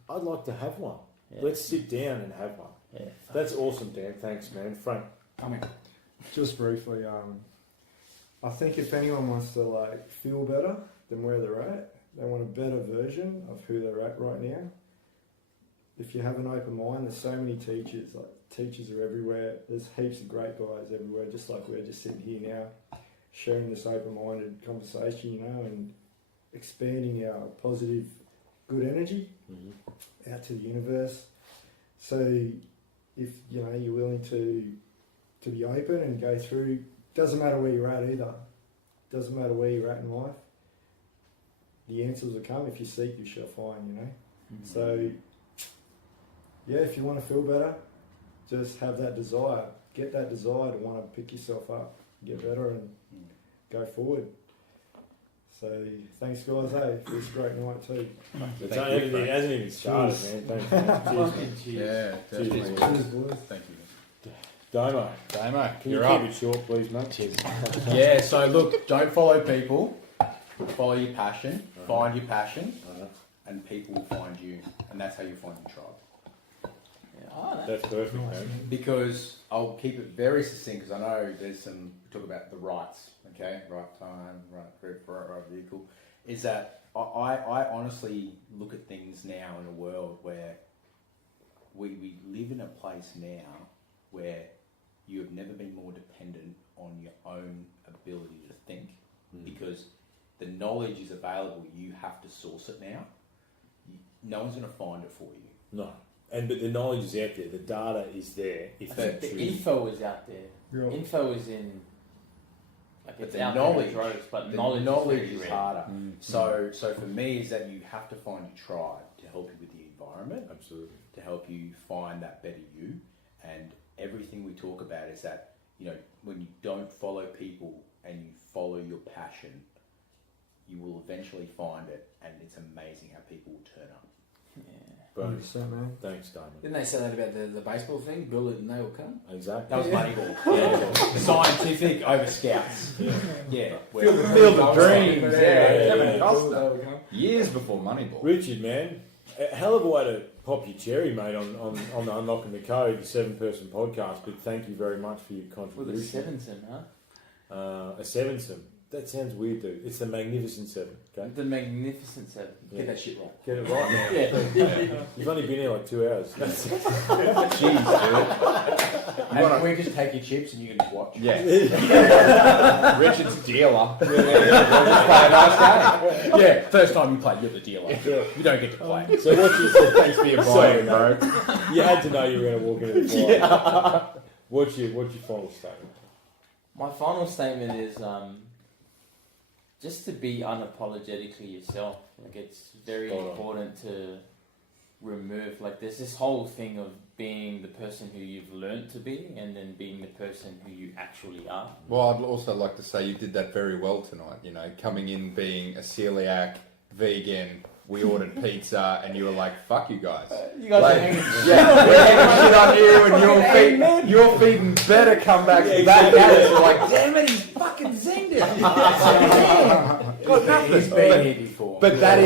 I'd like to have one. Yeah. Let's sit down and have one. Yeah. That's awesome, Dan. Thanks, man. Frank. I mean, Just briefly, I think if anyone wants to like feel better than where they're at, they want a better version of who they're at right now, if you have an open mind, there's so many teachers. Like teachers are everywhere. There's heaps of great guys everywhere. Just like we're just sitting here now, sharing this open-minded conversation, you know, and expanding our positive, good energy out to the universe. So, if you know you're willing to be open and go through, doesn't matter where you're at either. Doesn't matter where you're at in life. The answers will come. If you seek, you shall find. You know. So, yeah, if you want to feel better, just have that desire. Get that desire to want to pick yourself up, get better, and go forward. So, thanks, guys. Hey, for this great night too. It hasn't even started, Cheers. man. Thanks, man. Cheers. Yeah, definitely. Cheers. Cheers, boys. Thank you. Damo, Damo, can you you're keep up. it short, please, mate? Cheers. Yeah, so look, don't follow people. Follow your passion. Find your passion. And people will find you. And that's how you find your tribe. That's perfect, man. Because I'll keep it very succinct because I know there's some talk about the rights, okay? Right time, right group, right vehicle. Is that I honestly look at things now in a world where we live in a place now where you have never been more dependent on your own ability to think because the knowledge is available. You have to source it now. No one's going to find it for you. No. But the knowledge is out there. The data is there. If The info is out there. Yeah. Info is in. Like But it's the out knowledge, there in droves, but the knowledge knowledge is is very rare. harder. So for me is that you have to find your tribe to help you with the environment, Absolutely. to help you find that better you. And everything we talk about is that, you know, when you don't follow people and you follow your passion, you will eventually find it, and it's amazing how people will turn up. Boom. 100%, man. Thanks, Damon. Didn't they say that about the baseball thing? Build it and they will come. Exactly. That was Moneyball. Yeah. Scientific over scouts. Yeah. Field of Dreams. Yeah. Kevin Costner. They will come. Years before Moneyball. Richard, man, a hell of a way to pop your cherry, mate, on the Unlocking the Code, the 7-person podcast. But thank you very much for your With a contribution. Sevenson, huh? A 7-some. That sounds weird, dude. It's the Magnificent 7. Okay. The Magnificent Seven. Get that shit right. Get it right now. Yeah. You've only been here like 2 hours. Jeez, dude. And can we just take your chips and you can just watch? Yeah. Richard's dealer. Just play a nice game. Yeah, first time you play, you're the dealer. You don't get to play. So what you said, Thanks for your buy-in, bro. you had to know you were going to walk into the fire. What's your final statement? My final statement is just to be unapologetically yourself. Like it's very Spot on. important to remove. Like there's this whole thing of being the person who you've learned to be, and then being the person who you actually are. Well, I'd also like to say you did that very well tonight. You know, coming in being a celiac, vegan, we ordered pizza, and you were like, "Fuck you guys." You guys Like, are hanging. yeah, we're hanging shit on you, and you're feeding better comebacks back at us. We're like, "Damn it, he's fucking zinged it." Got nothing. He's been here before. But that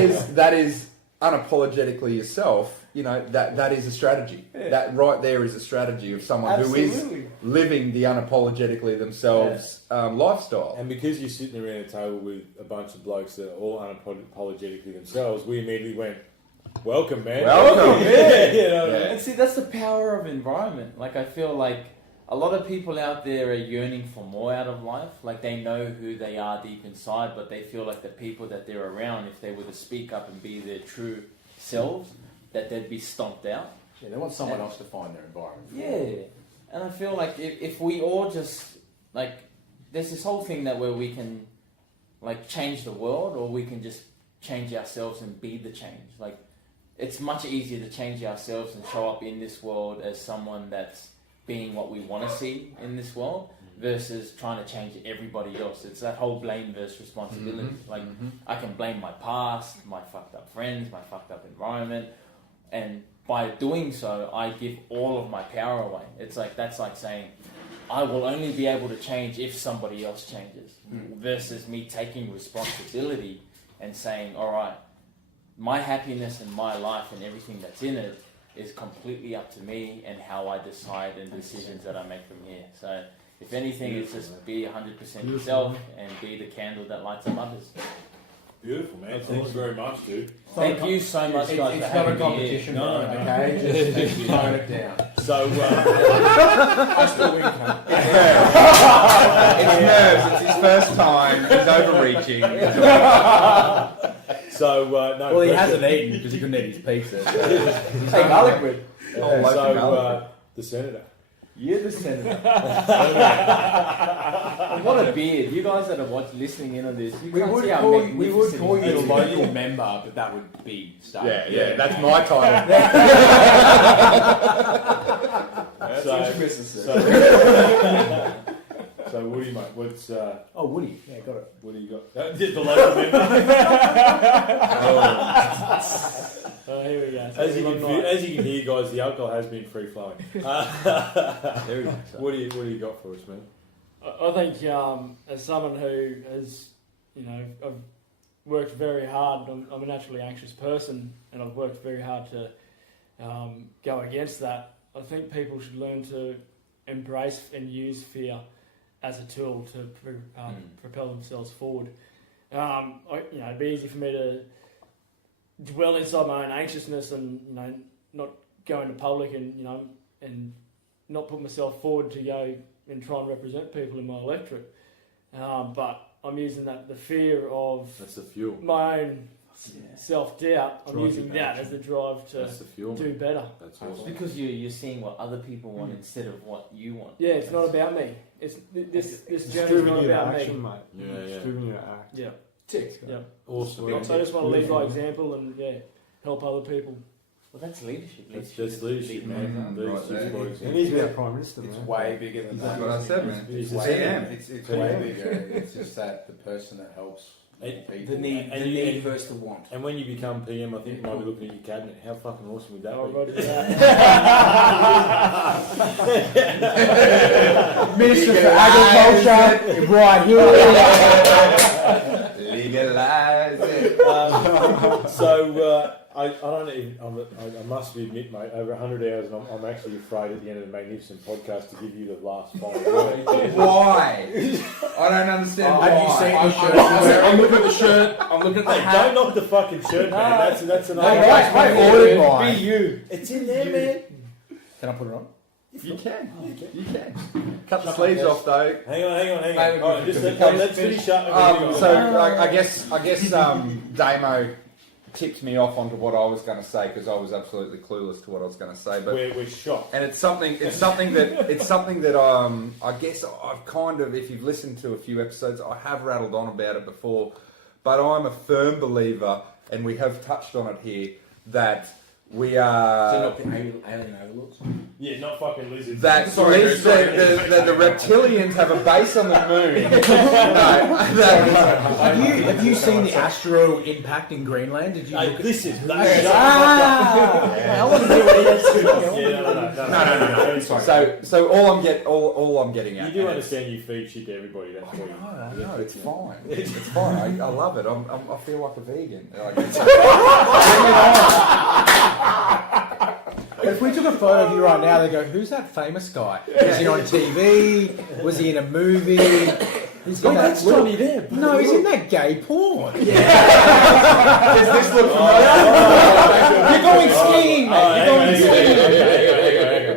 is unapologetically yourself. You know, that is a strategy. Yeah. That right there is a strategy of someone who is Absolutely. living the unapologetically themselves lifestyle. And because you're sitting around a table with a bunch of blokes that are all unapologetically themselves, we immediately went, "Welcome, man." Welcome. Yeah. You know? Yeah. And see, that's the power of environment. Like, I feel like a lot of people out there are yearning for more out of life. Like, they know who they are deep inside, but they feel like the people that they're around, if they were to speak up and be their true selves, that they'd be stomped out. Yeah, they want someone else to find their environment. Yeah. And I feel like if we all just, like, there's this whole thing that where we can, like, change the world, or we can just change ourselves and be the change. Like, it's much easier to change ourselves and show up in this world as someone that's being what we want to see in this world versus trying to change everybody else. It's that whole blame versus responsibility. Like, I can blame my past, my fucked up friends, my fucked up environment, and by doing so, I give all of my power away. It's like, that's like saying, I will only be able to change if somebody else changes, versus me taking responsibility and saying, all right, my happiness and my life and everything that's in it is completely up to me and how I decide and decisions that I make from here. So if anything, it's just be 100% yourself and be the candle that lights up others. Beautiful, man. Thanks very much, dude. Thank you so much, guys. It's for not a having me competition, No, bro, no. okay? Just tone it down. So, I still win, cunt. It's nerves. It's his first time. He's overreaching. no. Well, he hasn't eaten because he couldn't eat his pizza. So. Hey, garlic bread. Oh, loaf of So, garlic. the senator. You're the senator. What a beard. You guys that are listening in on this, you can't see how magnificent call he you a is. local member, but that would be stuff. Yeah, that's my title. That's So- what your missus said. So, Woody, mate, what's Oh, Woody. Yeah, got it. what do you got? The local member. Oh, here we go. So As you one can night. hear, guys, the alcohol has been free flowing. Very much so. What do you got for us, man? I think as someone who has, I've worked very hard. I'm a naturally anxious person, and I've worked very hard to go against that. I think people should learn to embrace and use fear as a tool to propel themselves forward. It'd be easy for me to dwell inside my own anxiousness and not go into public and not put myself forward to go and try and represent people in my electorate. But I'm using the fear of That's the fuel. my own self-doubt. I'm Drive using your that passion. as the drive to That's the fuel. do better. That's awesome. Because you're seeing what other people want instead of what you want. Yeah, it's not about me. It's this It's journey's driven not you to about action, me. mate. Yeah, It's yeah. driven you to act. Yeah, Tick. yeah. Awesome. So I just want to lead by example and help other people. Well, that's leadership. That's leadership, man. Right Leadership's there. by He example. needs to be our Prime Minister, It's man. way bigger than That's that. what I said, man. He's It's a way, PM. it's PM. way bigger. It's just that the person that helps people. The need versus the want. And when you become PM, I think you might be looking at your cabinet. How fucking awesome would that Oh, be? roger that. Minister for Agriculture, right here. Legalise it. I don't even. I must admit, mate. Over 100 hours, and I'm actually afraid at the end of the magnificent podcast to give you the last final word. Why? I don't understand why. Have you seen the shirt? I'm looking at the shirt. I'm looking at the Hey, hat. don't knock the fucking shirt, man. That's an Hey, guys, I ordered mine. you. It's in there, man. Can I put it on? You can. Cut the sleeves off though. Hang on. Maybe All right, we just can- let's finish up. I guess Damo tipped me off onto what I was going to say because I was absolutely clueless to what I was going to say. But we're shocked. and it's something that I guess I've kind of, if you've listened to a few episodes, I have rattled on about it before. But I'm a firm believer, and we have touched on it here, that we So are. not the alien overlords. Yeah, not fucking lizards. That the reptilians have a base on the moon. Have you seen the asteroid impact in Greenland? Did you Hey, look at listen. I want to hear what he has to say. So all I'm getting at. You do understand you feed shit to everybody. That's why you. No, it's fine. It's fine. I love it. I feel like a vegan. If we took a photo of you right now, they go, "Who's that famous guy? Is he on TV? Was he in a movie? He's got that look." Johnny Depp. No, he's in that gay porn. Does this look You're going skiing, mate. You're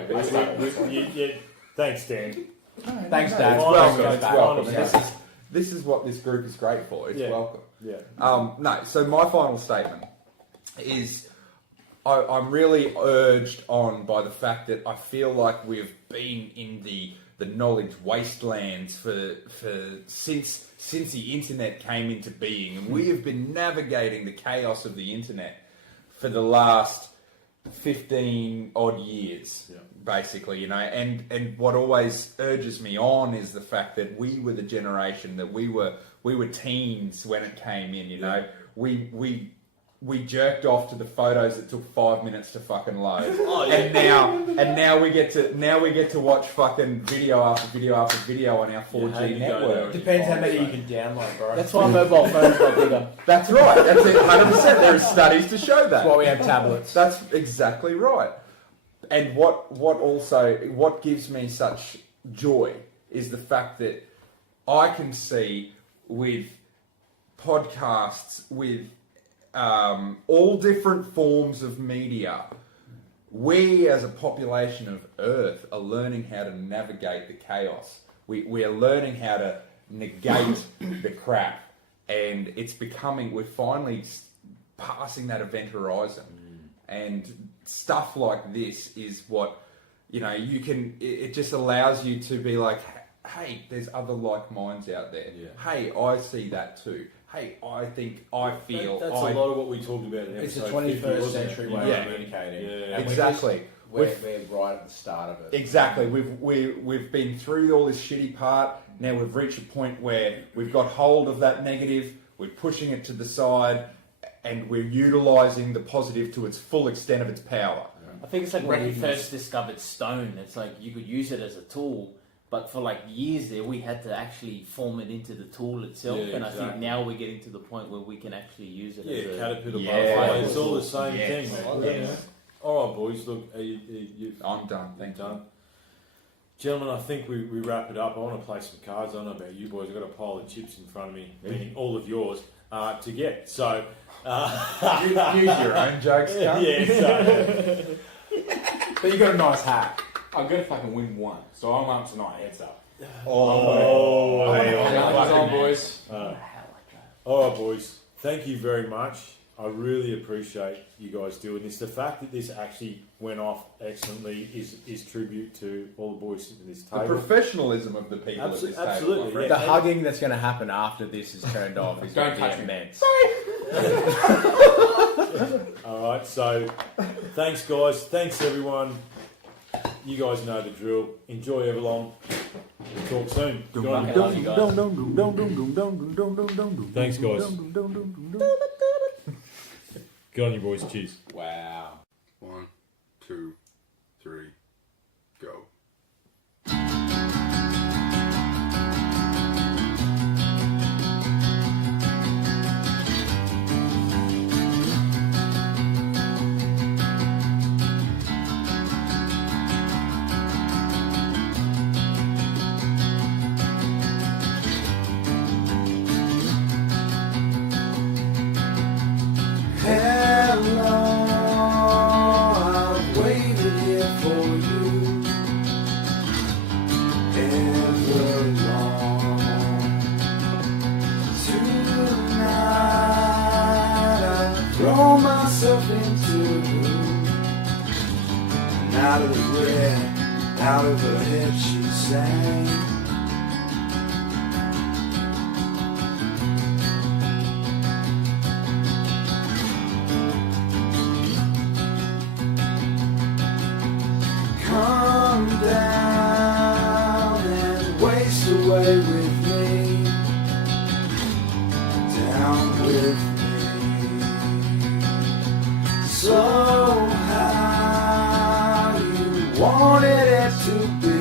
going skiing. Thanks, Dan. Thanks, Dad. Fine, Welcome. guys, Back. welcome. Yeah. This is what this group is great for. It's Yeah. welcome. Yeah. No, so my final statement is I'm really urged on by the fact that I feel like we've been in the knowledge wastelands for since the internet came into being, and we have been navigating the chaos of the internet for the last 15 odd years, basically, and what always urges me on is the fact that we were the generation that we were teens when it came in, we jerked off to the photos that took 5 minutes to fucking load. And now we get to watch fucking video after video after video on our 4G network. Depends how many you can download, bro. That's why mobile phones got bigger. That's right. That's it. 100%. There are studies to show that. That's why we have tablets. That's exactly right. And what gives me such joy is the fact that I can see with podcasts with all different forms of media, we as a population of Earth are learning how to navigate the chaos. We are learning how to negate the crap, and it's becoming, we're finally passing that event horizon. And stuff like this is what, you know, you can, it just allows you to be like, hey, there's other like minds out there. Yeah. Hey, I see that too. Hey, I think, I feel. That's a lot of what we talked about in It's the episode 50, 21st wasn't it? century way Yeah. of communicating. Yeah. And Exactly. We're right at the start of it. Exactly. We've been through all this shitty part. Now we've reached a point where we've got hold of that negative. We're pushing it to the side, and we're utilising the positive to its full extent of its power. I think it's like when we first discovered stone. It's like you could use it as a tool, but for like years there, we had to actually form it into the tool itself. Yeah, and I think exactly. now we're getting to the point where we can actually use it as a caterpillar, Yeah. butterfly, it's all the same Yes. thing. Yes. All right, boys, look, you've I'm done. Thank you. done. Gentlemen, I think we wrap it up. I want to play some cards. I don't know about you boys. I've got a pile of chips in front of me, meaning all of yours, to get. So, Use your own jokes, cunt. yeah, so, But you got a nice hat. I'm gonna fucking win one, so I'm up tonight. Heads up. oh, hey, How's on, boys? all right, boys. Thank you very much. I really appreciate you guys doing this. The fact that this actually went off excellently is tribute to all the boys sitting at this The table. professional of the people at this table. Absolutely, my friend. The hugging that's going to happen after this is turned off is going Don't to touch be me. immense. All right, so thanks, guys. Thanks, everyone. You guys know the drill. Enjoy Everlong. We'll talk soon. Good on you. Love you guys. Thanks, guys. Good on you, boys. Cheers. Wow. 1, 2, 3, go. I've waited here for you ever long. Tonight I throw myself into and out of the red, out of her head she sang. Come down and waste away with me, down with me. So how you wanted it to be.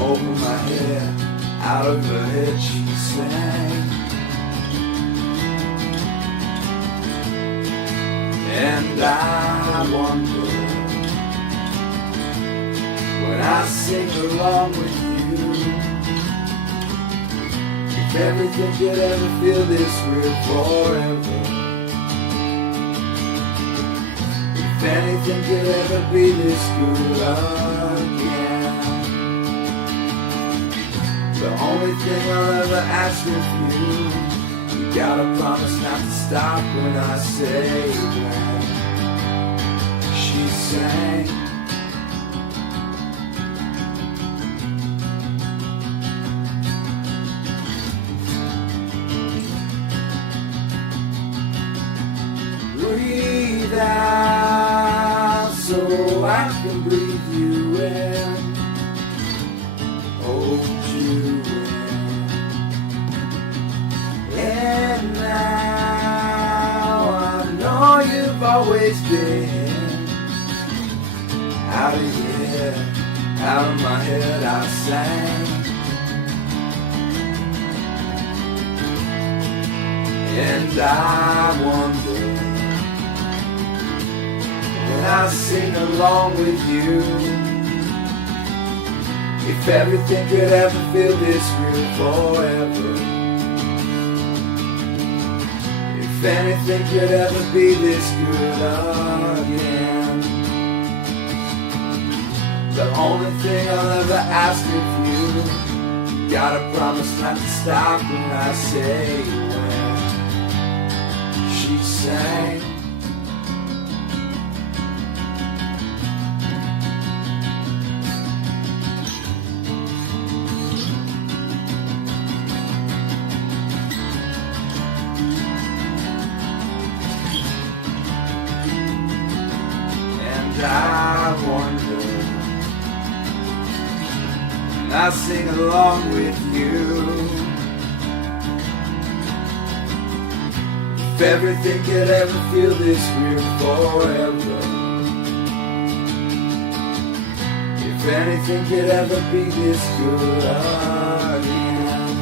Over my head, out of her head she sang. And I wonder when I sing along with you, if everything could ever feel this real forever. If anything could ever be this good again. The only thing I'll ever ask of you, you gotta promise not to stop when I say when. She sang. Breathe out so I can breathe you in. Hold you in. And now I know you've always been out of your head, out of my head I sang. And I wonder when I sing along with you, if everything could ever feel this real forever. If anything could ever be this good again, the only thing I'll ever ask of you, gotta promise not to stop when I say when. She sang. I wonder, and I sing along with you. If everything could ever feel this real forever, if anything could ever be this good again,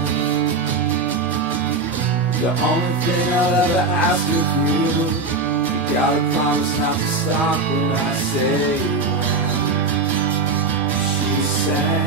the only thing I'll ever ask of you, gotta promise not to stop when I say when. She sang.